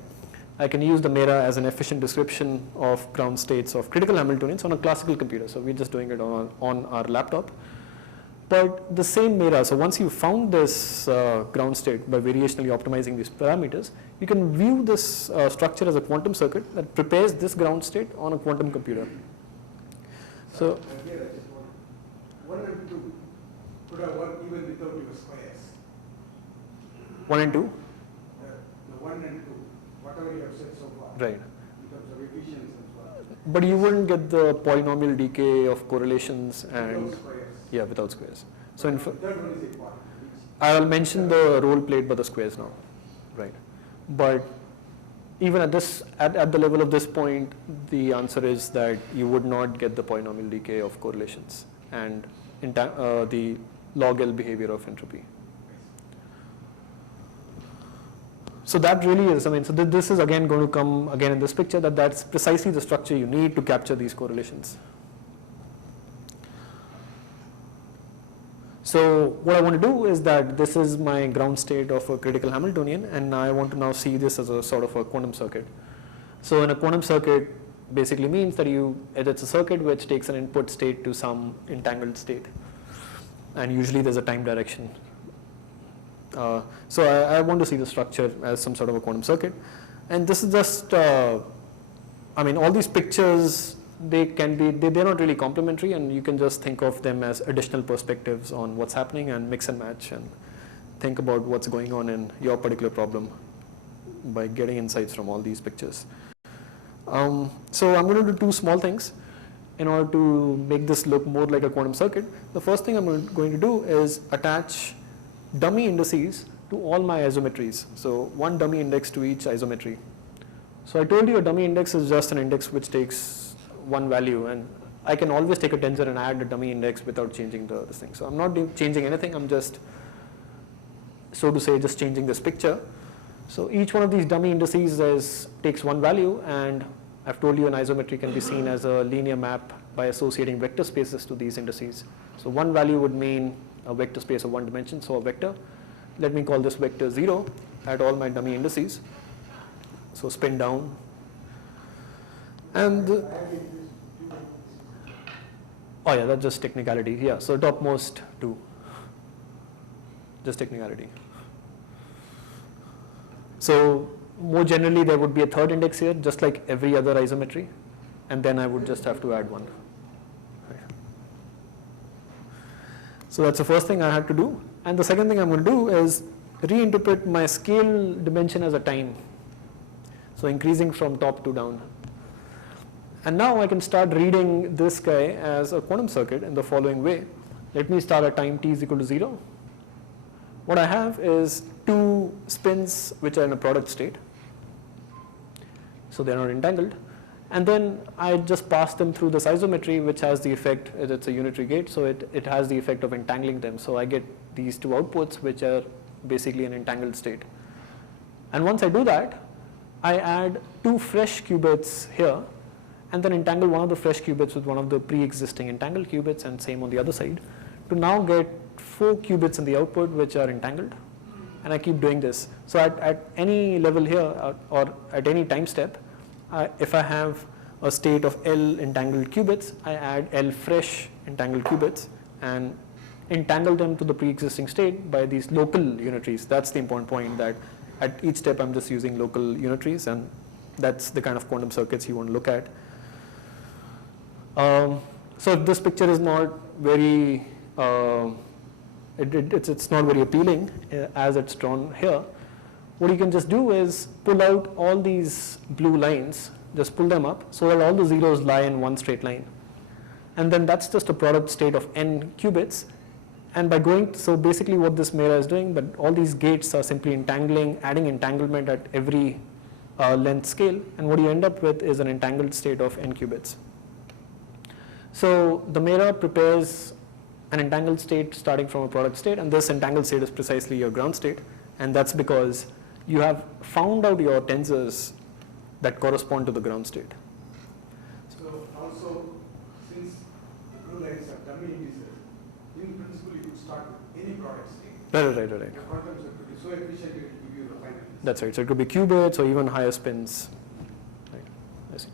I can use the MERA as an efficient description of ground states of critical Hamiltonians on a classical computer. So we're just doing it on our laptop. But the same MERA, so once you found this ground state by variationally optimizing these parameters, you can view this structure as a quantum circuit that prepares this ground state on a quantum computer. So Here I just want 1 and 2 could have worked even without your squares. 1 and 2? The 1 and 2, whatever you have said so far. Right. In terms of efficiency and so on. But you wouldn't get the polynomial decay of correlations and Without squares. yeah, without squares. So in The third one is important. I'll mention the role played by the squares now, right? But even at the level of this point, the answer is that you would not get the polynomial decay of correlations and the log L behavior of entropy. So that really is, I mean, so this is again going to come again in this picture, that's precisely the structure you need to capture these correlations. So what I want to do is that this is my ground state of a critical Hamiltonian, and I want to now see this as a sort of a quantum circuit. So in a quantum circuit basically means that it's a circuit which takes an input state to some entangled state, and usually there's a time direction. So I want to see the structure as some sort of a quantum circuit, and this is just, I mean, all these pictures, they're not really complementary, and you can just think of them as additional perspectives on what's happening and mix and match and think about what's going on in your particular problem by getting insights from all these pictures. So I'm going to do 2 small things in order to make this look more like a quantum circuit. The first thing I'm going to do is attach dummy indices to all my isometries. So 1 dummy index to each isometry. So I told you a dummy index is just an index which takes 1 value, and I can always take a tensor and add a dummy index without changing this thing. So I'm not changing anything, I'm just, so to say, just changing this picture. So each one of these dummy indices takes one value, and I've told you an isometry can be seen as a linear map by associating vector spaces to these indices. So one value would mean a vector space of one dimension, so a vector. Let me call this vector 0 at all my dummy indices. So spin down. And oh yeah, that's just technicality. Yeah, so topmost 2. Just technicality. So more generally, there would be a third index here, just like every other isometry, and then I would just have to add 1. Right. So that's the first thing I had to do. And the second thing I'm going to do is reinterpret my scale dimension as a time. So increasing from top to down. And now I can start reading this guy as a quantum circuit in the following way. Let me start at time t is equal to 0. What I have is 2 spins which are in a product state. So they're not entangled. And then I just pass them through this isometry, which has the effect, it's a unitary gate, so it has the effect of entangling them. So I get these 2 outputs, which are basically an entangled state. And once I do that, I add 2 fresh qubits here, and then entangle one of the fresh qubits with one of the pre-existing entangled qubits, and same on the other side, to now get 4 qubits in the output which are entangled. And I keep doing this. So at any level here, or at any time step, if I have a state of L entangled qubits, I add L fresh entangled qubits and entangle them to the pre-existing state by these local unitaries. That's the important point, that at each step I'm just using local unitaries, and that's the kind of quantum circuits you want to look at. So this picture is not very, it's not very appealing as it's drawn here. What you can just do is pull out all these blue lines, just pull them up so that all the zeros lie in one straight line. And then that's just a product state of n qubits. And by going, so basically what this MERA is doing, but all these gates are simply entangling, adding entanglement at every length scale, and what you end up with is an entangled state of n qubits. So the MERA prepares an entangled state starting from a product state, and this entangled state is precisely your ground state, and that's because you have found out your tensors that correspond to the ground state. So also, since the blue lines are dummy indices, in principle you could start with any product state. Right. The quantum circuit is so efficient it will give you the final result. That's right. So it could be qubits or even higher spins. Right. I see.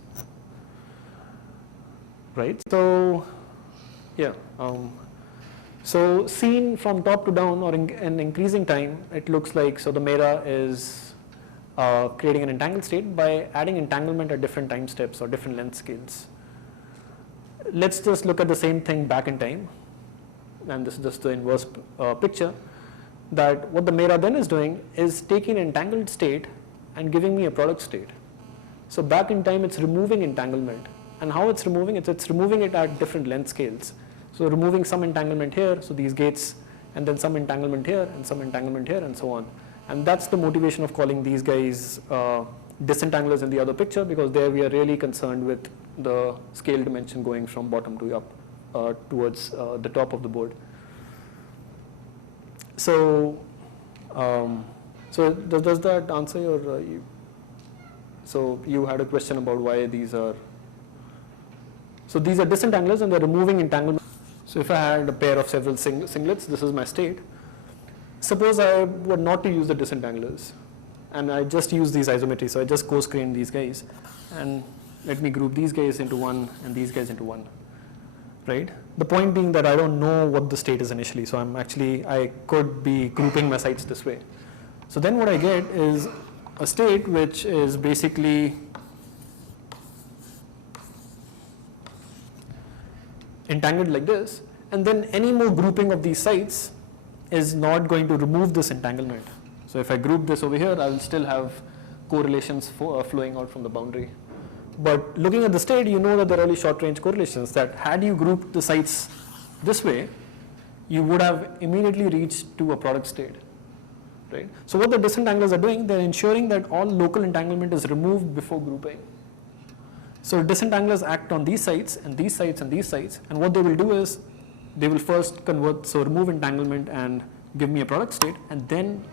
Right. So yeah. So seen from top to down or in increasing time, it looks like, so the MERA is creating an entangled state by adding entanglement at different time steps or different length scales. Let's just look at the same thing back in time, and this is just the inverse picture, that what the MERA then is doing is taking an entangled state and giving me a product state. So back in time it's removing entanglement, and how it's removing it, it's removing it at different length scales. So removing some entanglement here, so these gates, and then some entanglement here, and some entanglement here, and so on. And that's the motivation of calling these guys disentanglers in the other picture, because there we are really concerned with the scale dimension going from bottom to up towards the top of the board. So, does that answer your? So you had a question about why these are. So these are disentanglers, and they're removing entanglement. So if I had a pair of several singlets, this is my state. Suppose I were not to use the disentanglers, and I just use these isometries. So I just coarse-grain these guys, and let me group these guys into one and these guys into one, right? The point being that I don't know what the state is initially, so I could be grouping my sites this way. So then what I get is a state which is basically entangled like this, and then any more grouping of these sites is not going to remove this entanglement. So if I group this over here, I will still have correlations flowing out from the boundary. But looking at the state, you know that there are only short range correlations, that had you grouped the sites this way, you would have immediately reached to a product state, right? So what the disentanglers are doing, they're ensuring that all local entanglement is removed before grouping. So disentanglers act on these sites and these sites and these sites, and what they will do is they will first convert, so remove entanglement and give me a product state, and then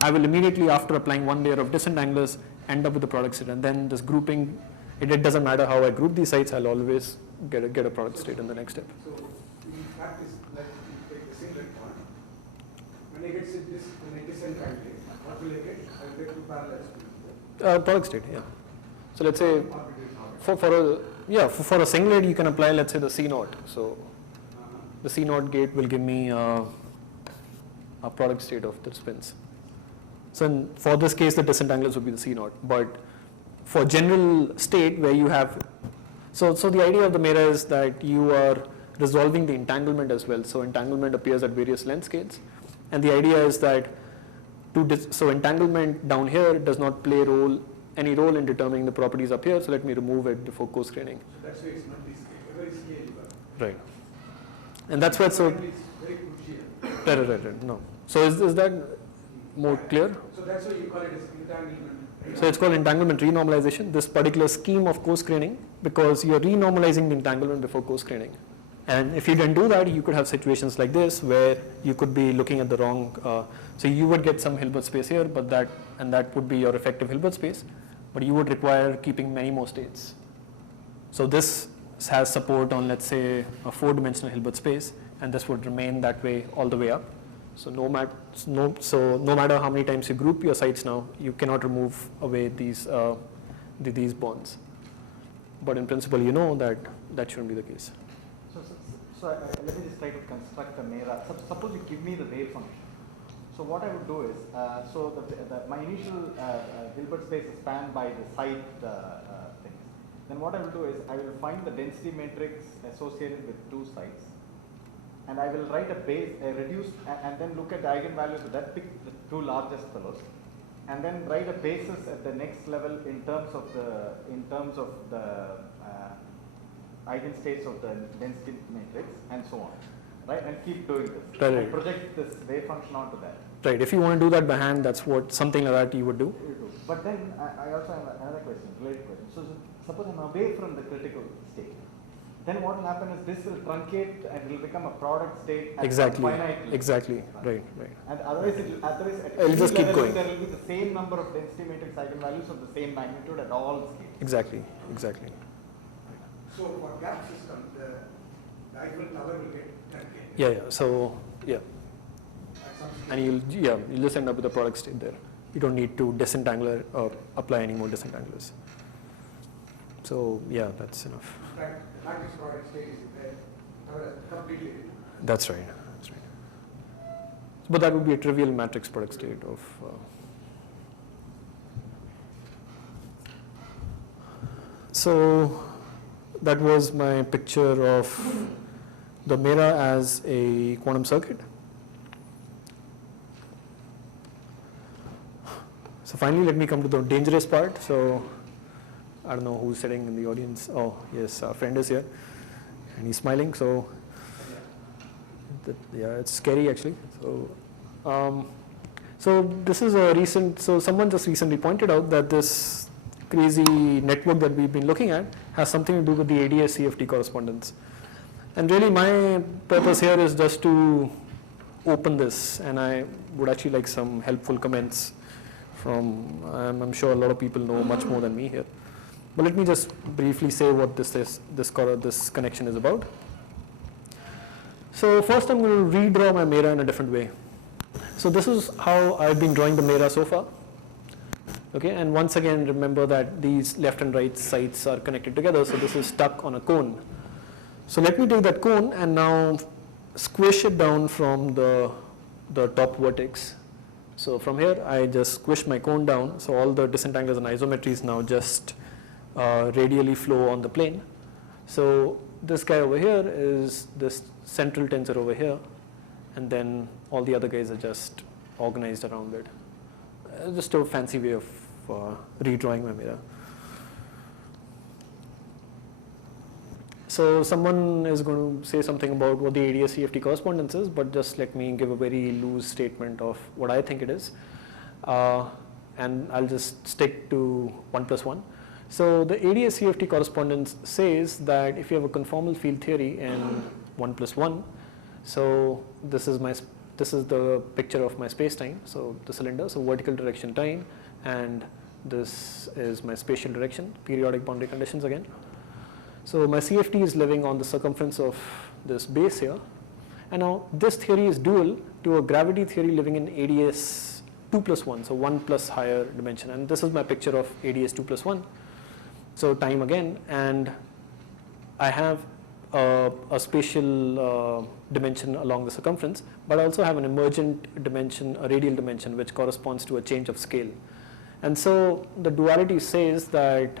I will immediately, after applying one layer of disentanglers, end up with the product state. And then this grouping, it doesn't matter how I group these sites, I'll always get a product state in the next step. So in practice, like you take the singlet one, when I get this, when I disentangle it, what will I get? I will get two parallels. Product state, yeah. So let's say for a singlet you can apply, let's say, the C naught. So the C naught gate will give me a product state of the spins. So for this case, the disentanglers would be the C naught. But for general state where you have, so the idea of the MERA is that you are resolving the entanglement as well. So entanglement appears at various length scales, and the idea is that so entanglement down here does not play any role in determining the properties up here. So let me remove it before coarse-graining. So that's why it's multi-scale, every scale you got. Right. And that's why so. It's very crucial. Right. No. So is that more clear? So that's why you call it as entanglement. So it's called entanglement renormalization, this particular scheme of coarse-graining, because you're renormalizing the entanglement before coarse-graining. And if you didn't do that, you could have situations like this where you could be looking at the wrong, so you would get some Hilbert space here, but that would be your effective Hilbert space, but you would require keeping many more states. So this has support on, let's say, a 4-dimensional Hilbert space, and this would remain that way all the way up. So no matter how many times you group your sites now, you cannot remove away these bonds. But in principle, you know that shouldn't be the case. Let me just try to construct a MERA. Suppose you give me the wave function. So what I would do is, my initial Hilbert space is spanned by the site things. Then what I will do is, I will find the density matrix associated with two sites, and I will write a reduced, and then look at the eigenvalues of that, pick the two largest fellows, and then write a basis at the next level in terms of the eigenstates of the density matrix, and so on, right? And keep doing this. Right. And project this wave function onto that. Right. If you want to do that by hand, that's something like that you would do. But then I also have another question, related question. So suppose I'm away from the critical state. Then what will happen is this will truncate and it will become a product state at finitely. Exactly. Right. And otherwise It'll just keep going. There will be the same number of density matrix eigenvalues of the same magnitude at all scales. Exactly. So for gap system, the Eiffel Tower will get truncated. Yeah. So yeah. And you'll just end up with a product state there. You don't need to disentangle or apply any more disentanglers. So yeah, that's enough. In fact, the matrix product state is there, completely different. That's right. But that would be a trivial matrix product state of. So that was my picture of the MERA as a quantum circuit. So finally, let me come to the dangerous part. So I don't know who's sitting in the audience. Oh, yes, our friend is here, and he's smiling. So yeah, it's scary actually. So this is a recent. So someone just recently pointed out that this crazy network that we've been looking at has something to do with the ADS-CFT correspondence. And really, my purpose here is just to open this, and I would actually like some helpful comments from. I'm sure a lot of people know much more than me here. But let me just briefly say what this connection is about. So first I'm going to redraw my MERA in a different way. So this is how I've been drawing the MERA so far. Okay, and once again remember that these left and right sides are connected together, so this is stuck on a cone. So let me take that cone and now squish it down from the top vertex. So from here I just squish my cone down, so all the disentanglers and isometries now just radially flow on the plane. So this guy over here is this central tensor over here, and then all the other guys are just organized around it. Just a fancy way of redrawing my MERA. So someone is going to say something about what the ADS-CFT correspondence is, but just let me give a very loose statement of what I think it is. And I'll just stick to 1 + 1. So the ADS-CFT correspondence says that if you have a conformal field theory in 1 + 1, so this is my this is the picture of my space-time, so the cylinder, so vertical direction time, and this is my spatial direction, periodic boundary conditions again. So my CFT is living on the circumference of this base here, and now this theory is dual to a gravity theory living in ADS 2+1, so 1 plus higher dimension, and this is my picture of ADS 2+1. So time again, and I have a spatial dimension along the circumference, but I also have an emergent dimension, a radial dimension, which corresponds to a change of scale. And so the duality says that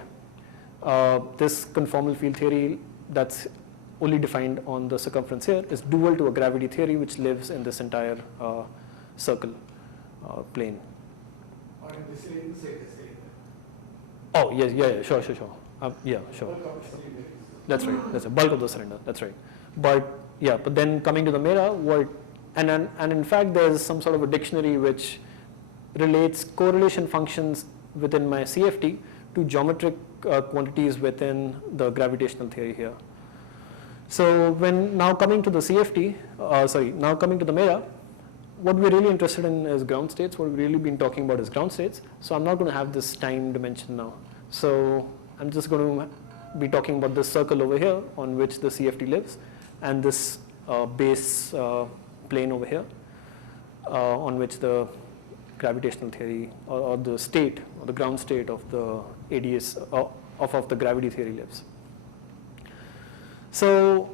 this conformal field theory that's only defined on the circumference here is dual to a gravity theory which lives in this entire circle plane. Or in the cylinder, inside the cylinder. Oh, yes, yeah, sure. Yeah, sure. Bulk of the cylinder is- That's right. That's a bulk of the cylinder. That's right. But yeah, but then coming to the MERA, and in fact, there's some sort of a dictionary which relates correlation functions within my CFT to geometric quantities within the gravitational theory here. So when now coming to the CFT, now coming to the MERA, what we're really interested in is ground states. What we've really been talking about is ground states. So I'm not going to have this time dimension now. So I'm just going to be talking about this circle over here on which the CFT lives, and this base plane over here on which the gravitational theory or the state or the ground state of the ADS of the gravity theory lives. So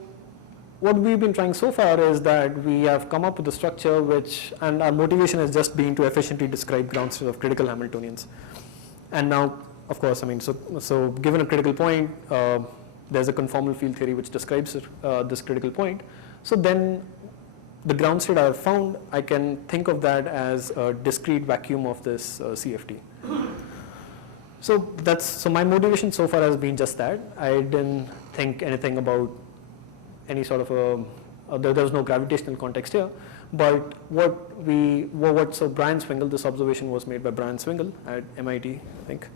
what we've been trying so far is that we have come up with a structure which, and our motivation has just been to efficiently describe ground states of critical Hamiltonians. And now, of course, I mean, so given a critical point, there's a conformal field theory which describes this critical point. So then the ground state I have found, I can think of that as a discrete vacuum of this CFT. So my motivation so far has been just that. I didn't think anything about any sort of there was no gravitational context here. But so Brian Swingle, this observation was made by Brian Swingle at MIT, I think.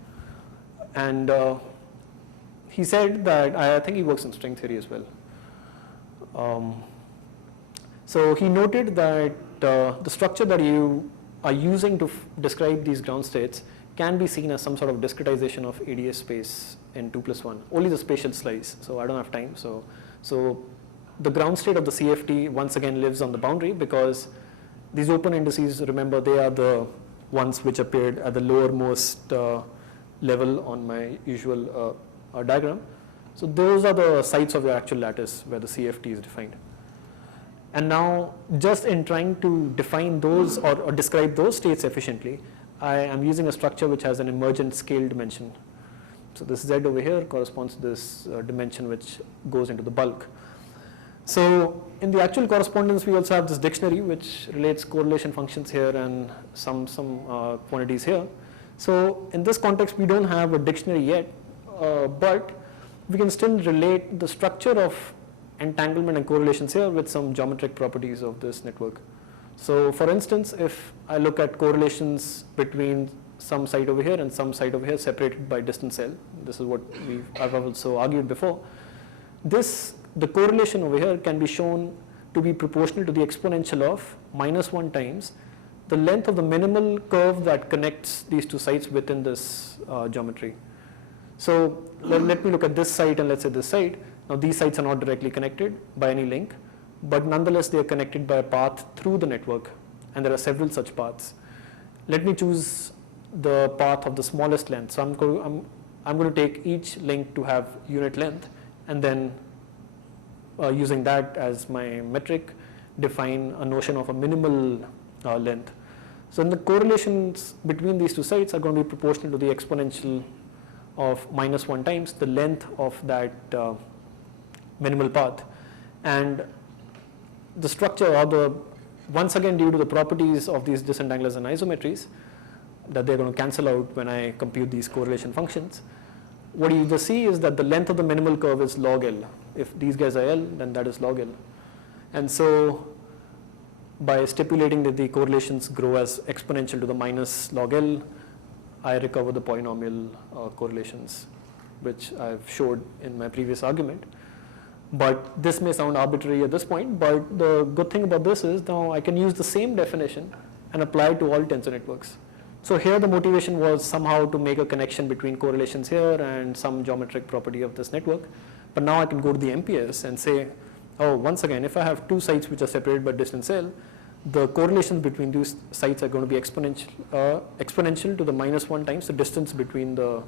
And he said that, I think he works in string theory as well. So he noted that the structure that you are using to describe these ground states can be seen as some sort of discretization of ADS space in 2+1, only the spatial slice, so I don't have time. So the ground state of the CFT once again lives on the boundary because these open indices, remember, they are the ones which appeared at the lowermost level on my usual diagram. So those are the sites of your actual lattice where the CFT is defined. And now, just in trying to define those or describe those states efficiently, I am using a structure which has an emergent scale dimension. So this Z over here corresponds to this dimension which goes into the bulk. So in the actual correspondence, we also have this dictionary which relates correlation functions here and some quantities here. So in this context, we don't have a dictionary yet, but we can still relate the structure of entanglement and correlations here with some geometric properties of this network. So for instance, if I look at correlations between some site over here and some site over here separated by distance L, this is what I've also argued before, the correlation over here can be shown to be proportional to the exponential of -1 times the length of the minimal curve that connects these two sites within this geometry. So let me look at this site and let's say this site. Now these sites are not directly connected by any link, but nonetheless they are connected by a path through the network, and there are several such paths. Let me choose the path of the smallest length. So I'm going to take each link to have unit length, and then using that as my metric, define a notion of a minimal length. So then the correlations between these two sites are going to be proportional to the exponential of -1 times the length of that minimal path. And the structure, once again due to the properties of these disentanglers and isometries, that they're going to cancel out when I compute these correlation functions, what you just see is that the length of the minimal curve is log L. If these guys are L, then that is log L. And so by stipulating that the correlations grow as exponential to the minus log L, I recover the polynomial correlations, which I've showed in my previous argument. But this may sound arbitrary at this point, but the good thing about this is now I can use the same definition and apply it to all tensor networks. So here the motivation was somehow to make a connection between correlations here and some geometric property of this network. But now I can go to the MPS and say, oh, once again, if I have two sites which are separated by distance L, the correlations between these sites are going to be exponential to the -1 times the distance between the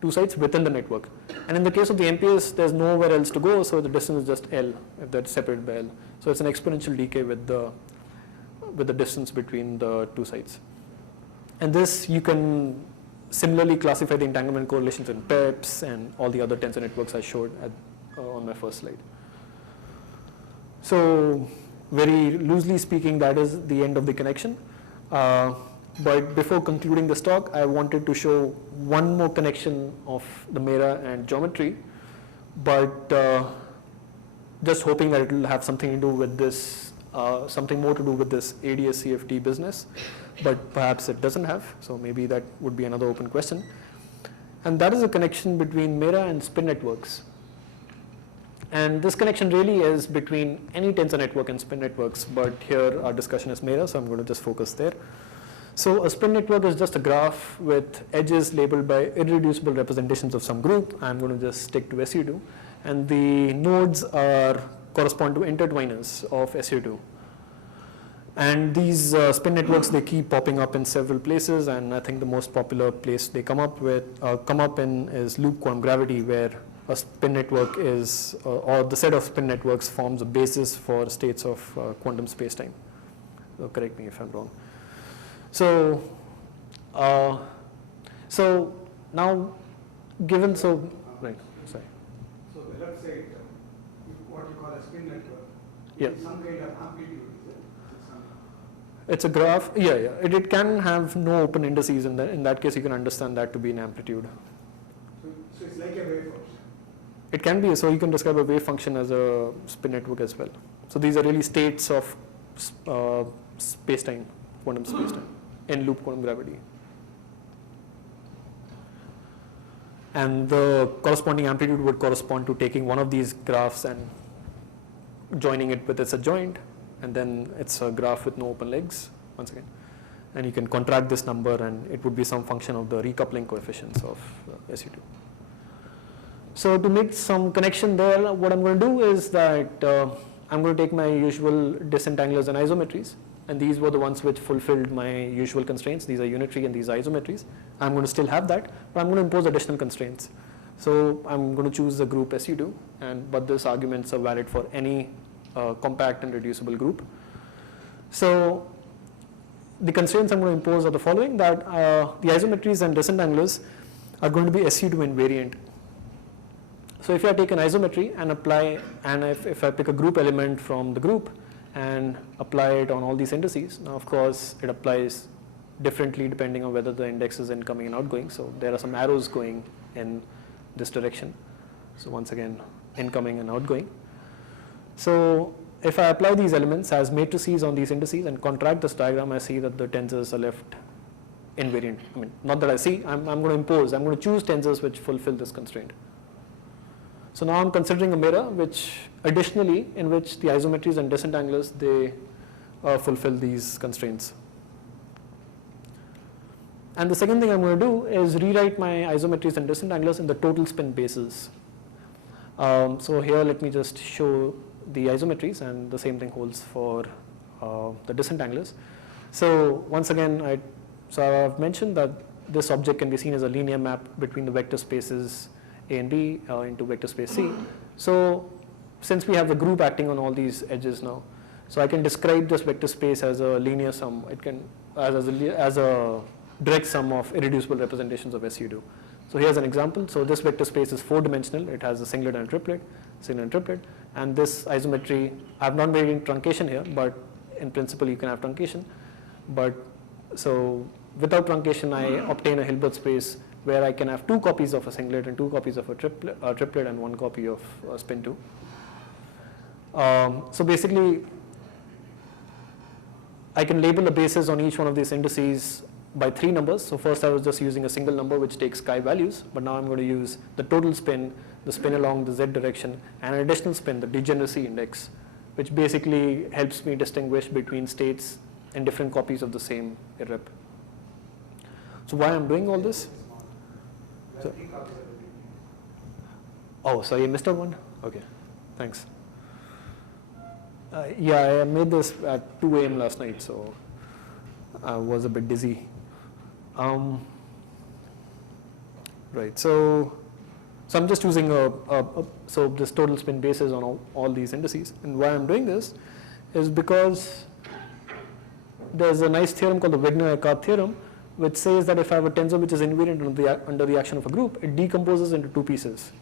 two sites within the network. And in the case of the MPS, there's nowhere else to go, so the distance is just L, if that's separated by L. So it's an exponential decay with the distance between the two sites. And this, you can similarly classify the entanglement correlations in PEPs and all the other tensor networks I showed on my first slide. So very loosely speaking, that is the end of the connection. But before concluding this talk, I wanted to show one more connection of the MERA and geometry, but just hoping that it will have something to do with this, something more to do with this ADS-CFT business, but perhaps it doesn't have, so maybe that would be another open question. And that is a connection between MERA and spin networks. And this connection really is between any tensor network and spin networks, but here our discussion is MERA, so I'm going to just focus there. So a spin network is just a graph with edges labeled by irreducible representations of some group. I'm going to just stick to SU2. And the nodes correspond to intertwiners of SU2. And these spin networks, they keep popping up in several places, and I think the most popular place they come up in is loop quantum gravity, where a spin network is, or the set of spin networks forms a basis for states of quantum spacetime. So correct me if I'm wrong. So, so now, given right, sorry. So let's say what you call a spin network, Yeah. some kind of amplitude, is it? It's a graph. Yeah. It can have no open indices. In that case, you can understand that to be an amplitude. So it's like a wave function. It can be. So you can describe a wave function as a spin network as well. So these are really states of spacetime, quantum spacetime, in loop quantum gravity. And the corresponding amplitude would correspond to taking one of these graphs and joining it with its adjoint, and then it's a graph with no open legs, once again. And you can contract this number, and it would be some function of the recoupling coefficients of SU2. So to make some connection there, what I'm going to do is that I'm going to take my usual disentanglers and isometries, and these were the ones which fulfilled my usual constraints. These are unitary and these are isometries. I'm going to still have that, but I'm going to impose additional constraints. So I'm going to choose the group SU2, but these arguments are valid for any compact and reducible group. So the constraints I'm going to impose are the following, that the isometries and disentanglers are going to be SU2 invariant. So if I take an isometry and apply, and if I pick a group element from the group and apply it on all these indices, now of course it applies differently depending on whether the index is incoming and outgoing. So there are some arrows going in this direction. So once again, incoming and outgoing. So if I apply these elements as matrices on these indices and contract this diagram, I see that the tensors are left invariant. I mean, not that I see, I'm going to impose, I'm going to choose tensors which fulfill this constraint. So now I'm considering a MERA, which additionally, in which the isometries and disentanglers, they fulfill these constraints. And the second thing I'm going to do is rewrite my isometries and disentanglers in the total spin basis. So here, let me just show the isometries, and the same thing holds for the disentanglers. So once again, I've mentioned that this object can be seen as a linear map between the vector spaces A and B into vector space C. So since we have a group acting on all these edges now, so I can describe this vector space as a linear sum. It can as a direct sum of irreducible representations of SU2. So here's an example. So this vector space is 4-dimensional. It has a singlet and a triplet, and this isometry, I've not made any truncation here, but in principle you can have truncation. But so without truncation, I obtain a Hilbert space where I can have 2 copies of a singlet and 2 copies of a triplet and 1 copy of spin 2. So basically, I can label a basis on each one of these indices by 3 numbers. So first I was just using a single number which takes chi values, but now I'm going to use the total spin, the spin along the z direction, and an additional spin, the degeneracy index, which basically helps me distinguish between states and different copies of the same irrep. So why I'm doing all this? So, oh, sorry, I missed out one? Okay, thanks. Yeah, I made this at 2 a.m. last night, so I was a bit dizzy. Right, so I'm just using so this total spin basis on all these indices. And why I'm doing this is because there's a nice theorem called the Wigner-Eckart theorem, which says that if I have a tensor which is invariant under the action of a group, it decomposes into 2 pieces.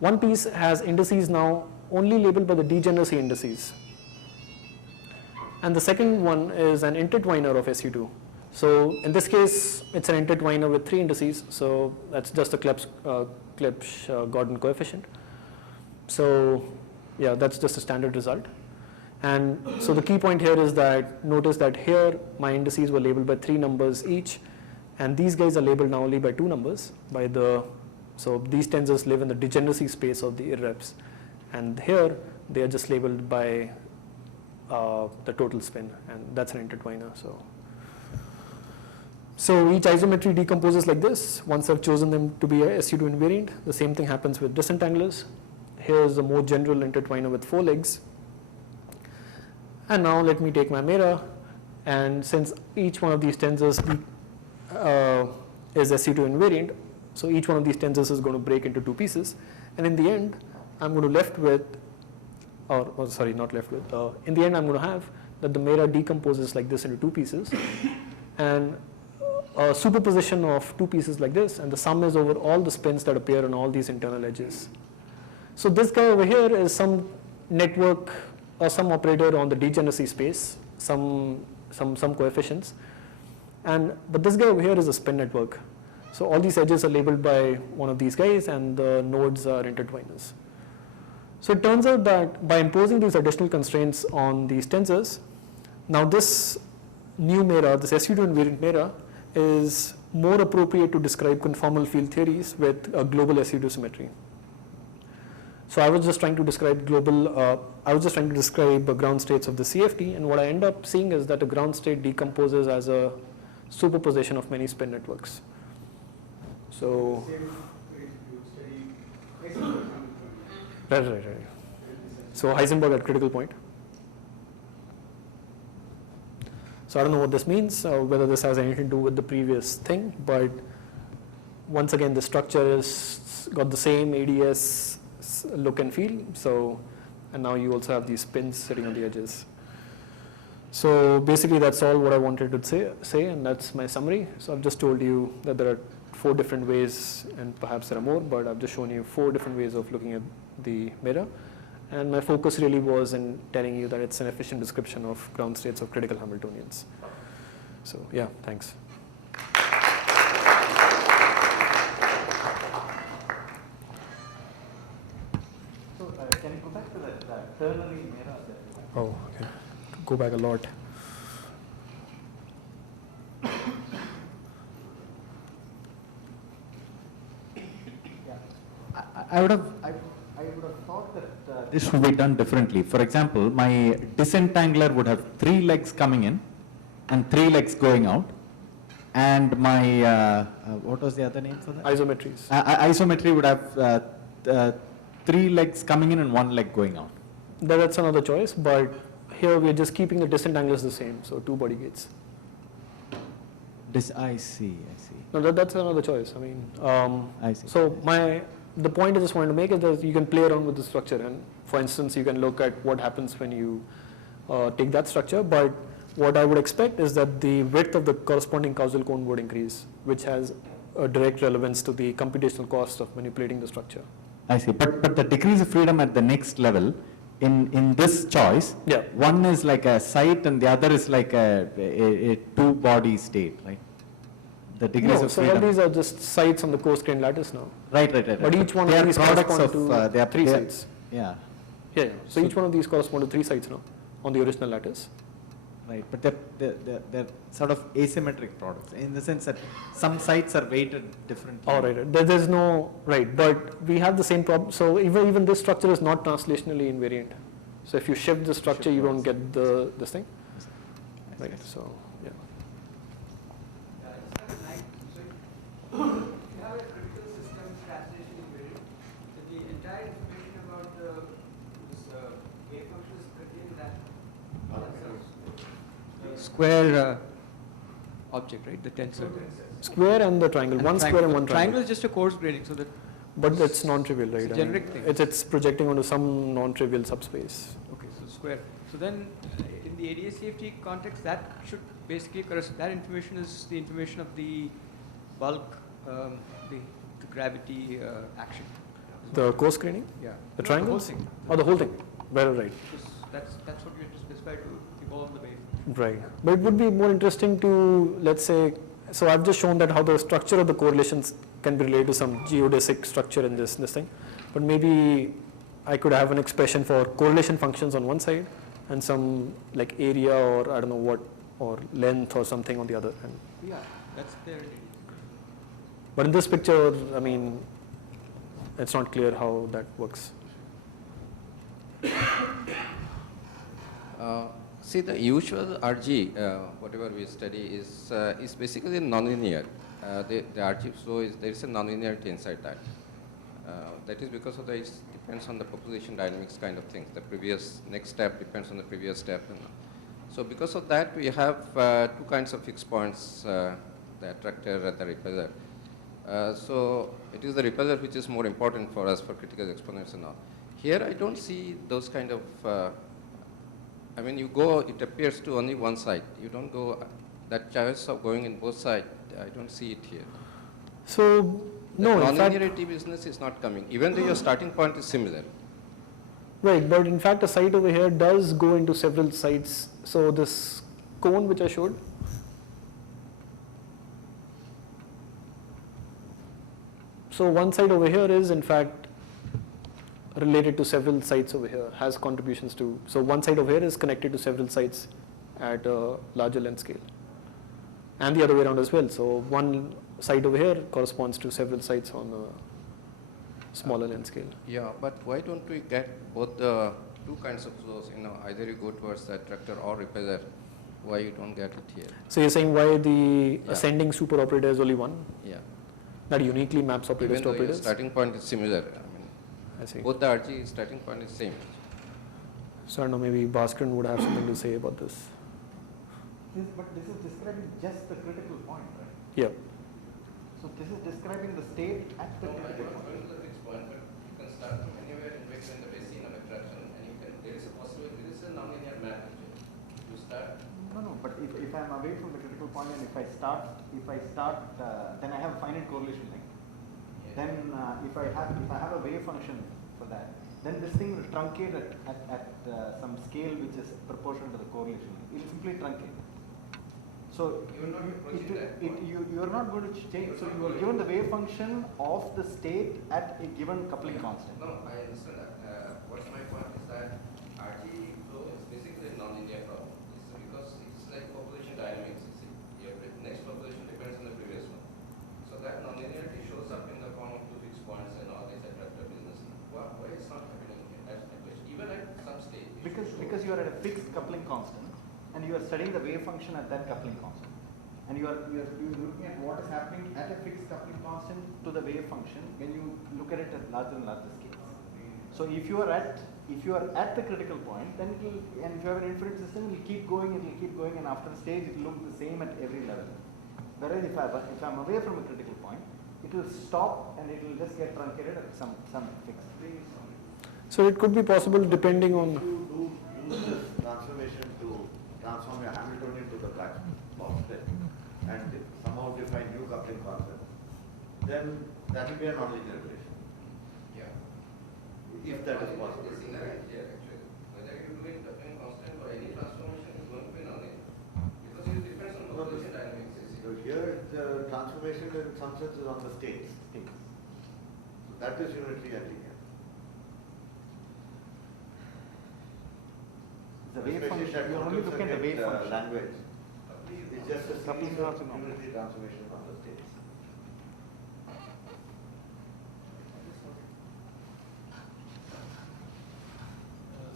One piece has indices now only labeled by the degeneracy indices. And the second one is an intertwiner of SU2. So in this case, it's an intertwiner with 3 indices, so that's just a Clebsch-Gordon coefficient. So yeah, that's just a standard result. And so the key point here is that notice that here my indices were labeled by 3 numbers each, and these guys are labeled now only by 2 numbers so these tensors live in the degeneracy space of the irreps, and here they are just labeled by the total spin, and that's an intertwiner. So each isometry decomposes like this. Once I've chosen them to be a SU2 invariant, the same thing happens with disentanglers. Here's a more general intertwiner with 4 legs. And now let me take my MERA, and since each one of these tensors is SU2 invariant, so each one of these tensors is going to break into 2 pieces, and in the end I'm going to left with, in the end I'm going to have that the MERA decomposes like this into 2 pieces, and a superposition of 2 pieces like this, and the sum is over all the spins that appear on all these internal edges. So this guy over here is some network or some operator on the degeneracy space, some coefficients, but this guy over here is a spin network. So all these edges are labeled by one of these guys, and the nodes are intertwiners. So it turns out that by imposing these additional constraints on these tensors, now this new MERA, this SU2 invariant MERA, is more appropriate to describe conformal field theories with a global SU2 symmetry. So I was just trying to describe ground states of the CFT, and what I end up seeing is that a ground state decomposes as a superposition of many spin networks. So right. So Heisenberg at critical point. So I don't know what this means, whether this has anything to do with the previous thing, but once again the structure is got the same ADS look and feel. So, and now you also have these spins sitting on the edges. So basically that's all what I wanted to say, and that's my summary. So I've just told you that there are 4 different ways, and perhaps there are more, but I've just shown you 4 different ways of looking at the MERA. And my focus really was in telling you that it's an efficient description of ground states of critical Hamiltonians. So yeah, thanks. So can you go back to that ternary MERA? Oh, okay. Go back a lot. I would have thought that this should be done differently. For example, my disentangler would have 3 legs coming in and 3 legs going out, and my what was the other name for that? Isometries. Isometry would have 3 legs coming in and 1 leg going out. That's another choice, but here we are just keeping the disentanglers the same, so 2 body gates. I see. No, that's another choice. I mean, I see. So the point I just wanted to make is that you can play around with the structure, and for instance, you can look at what happens when you take that structure, but what I would expect is that the width of the corresponding causal cone would increase, which has a direct relevance to the computational cost of manipulating the structure. I see, but the degrees of freedom at the next level, in this choice, yeah, one is like a site and the other is like a 2-body state, right? The degrees of freedom. So all these are just sites on the coarse-grained lattice now. Right. But each one of these corresponds to 3 sites. Yeah. So each one of these corresponds to 3 sites now on the original lattice. right? But they're sort of asymmetric products in the sense that some sites are weighted differently. All right, there's no, right, but we have the same problem. So even this structure is not translationally invariant. So if you shift the structure, you don't get this thing. Right, so, yeah. Yeah, I just have a line. So if you have a critical system translation invariant, so the entire information about this wave function is contained in that. Square object, right? The tensor. Square and the triangle, one square and one triangle. Triangle is just a coarse-graining, so that. But that's non-trivial, right? It's a generic thing. It's projecting onto some non-trivial subspace. Okay, so square. So then, in the ADA-CFT context, that should basically correspond. That information is the information of the bulk, the gravity action. The coarse-graining? Yeah. The No, triangles? The whole thing. Oh, the whole thing. Well, right. That's what you have to specify to evolve the wave. Right. But it would be more interesting to, let's say, so I've just shown that how the structure of the correlations can be related to some geodesic structure in this thing. But maybe I could have an expression for correlation functions on one side and some like area or I don't know what, or length or something on the other end. Yeah, that's there. But in this picture, I mean, it's not clear how that works. See, the usual RG, whatever we study, is basically nonlinear. The RG flow there is a nonlinearity inside that. That is because of it depends on the population dynamics kind of things. The next step depends on the previous step. So because of that, we have two kinds of fixed points, the attractor and the repeller. So it is the repeller which is more important for us for critical exponents and all. Here I don't see those kind of, I mean, you go, it appears to only one side. You don't go, that choice of going in both sides, I don't see it here. So, no, the in fact, nonlinearity business is not coming, even though your starting point is similar. right, but in fact a site over here does go into several sites. So this cone which I showed, so one site over here is in fact related to several sites over here, has contributions to, so one site over here is connected to several sites at a larger length scale. And the other way around as well. So one site over here corresponds to several sites on a smaller length scale. Yeah, but why don't we get both the two kinds of flows, either you go towards the attractor or repeller, why you don't get it here? So you're saying why the ascending superoperator is only one? Yeah. That uniquely maps operators Even to though your operators? starting point is similar, I see. both the RG starting point is same. So I don't know, maybe Bhaskaran would have something to say about this. But this is describing just the critical point, right? Yeah. So this is describing the state at the critical point. Going to the fixed point, but you can start from anywhere in between the basin of attraction, and there is a possibility, this is a nonlinear map. You start. No, but if I'm away from the critical point and if I start, then I have a finite correlation length. Yeah. Then if I have a wave function for that, then this thing will truncate at some scale which is proportional to the correlation. It will simply truncate. So you are not approaching that. You are not going to change. So you are given the wave function of the state at a given coupling constant. No, I understand that. What my point is that RG flow is basically a nonlinear problem. It's because it's like population dynamics. Your next population depends on the previous one. So that nonlinearity shows up in the form of two fixed points and all this attractor business. Why it's not happening here? That's my question. Even at some stage. Because you are at a fixed coupling constant and you are studying the wave function at that coupling constant. And you are looking at what is happening at a fixed coupling constant to the wave function when you look at it at larger and larger scales. So if you are at the critical point, then it will, and if you have an infinite system, it will keep going, and after a stage it will look the same at every level. Whereas if I'm away from a critical point, it will stop and it will just get truncated at some fixed. So it could be possible depending on. If you use this transformation to transform your Hamiltonian to the black box and somehow define new coupling concept, then that will be a nonlinear relation. Yeah. If that is possible. It's inherent here actually. Whether you do it coupling constant or any transformation is going to be nonlinear. Because it depends on population dynamics. So here the transformation in some sense is on the states. So that is unitary and linear. Is The wave Especially function, at you only look at the wave function. language. It's just a Coupling series of also normal. unity transformation of the states.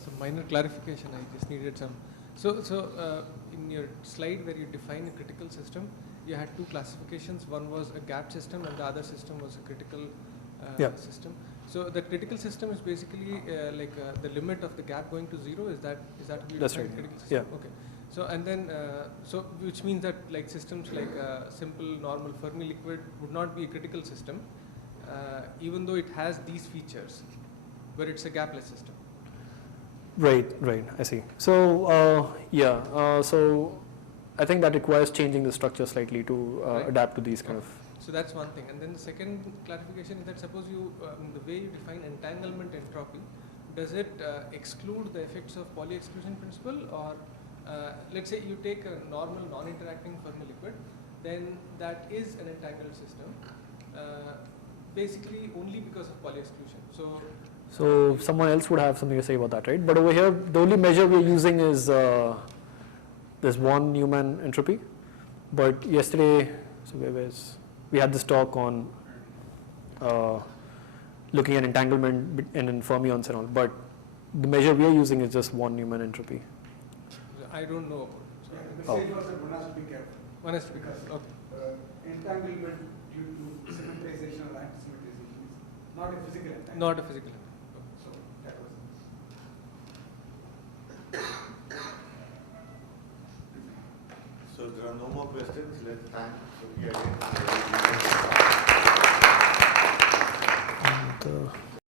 Some minor clarification, I just needed some. In your slide where you define a critical system, you had two classifications. One was a gap system and the other system was a critical system. So the critical system is basically the limit of the gap going to zero. Is that how you That's define right, critical yeah. system? Okay. So and then which means that like systems like simple normal Fermi liquid would not be a critical system, even though it has these features, but it's a gapless system. Right, I see. So, so I think that requires changing the structure slightly to Right. adapt to these kind of. So that's one thing. And then the second clarification is that suppose you, the way you define entanglement entropy, does it exclude the effects of Pauli exclusion principle, or let's say you take a normal non-interacting Fermi liquid, then that is an entangled system, basically only because of Pauli exclusion. So someone else would have something to say about that, right? But over here, the only measure we're using is this one Newman entropy. But yesterday, so we had this talk on looking at entanglement in fermions and all. But the measure we are using is just one Newman entropy. I don't know. Yeah, the Oh. message was that one has to be careful. One has to be Because okay. entanglement due to symmetrization or anti-symmetrization is not a physical entanglement. Not a physical. So that was. So there are no more questions. Let's thank Sukhi again. And,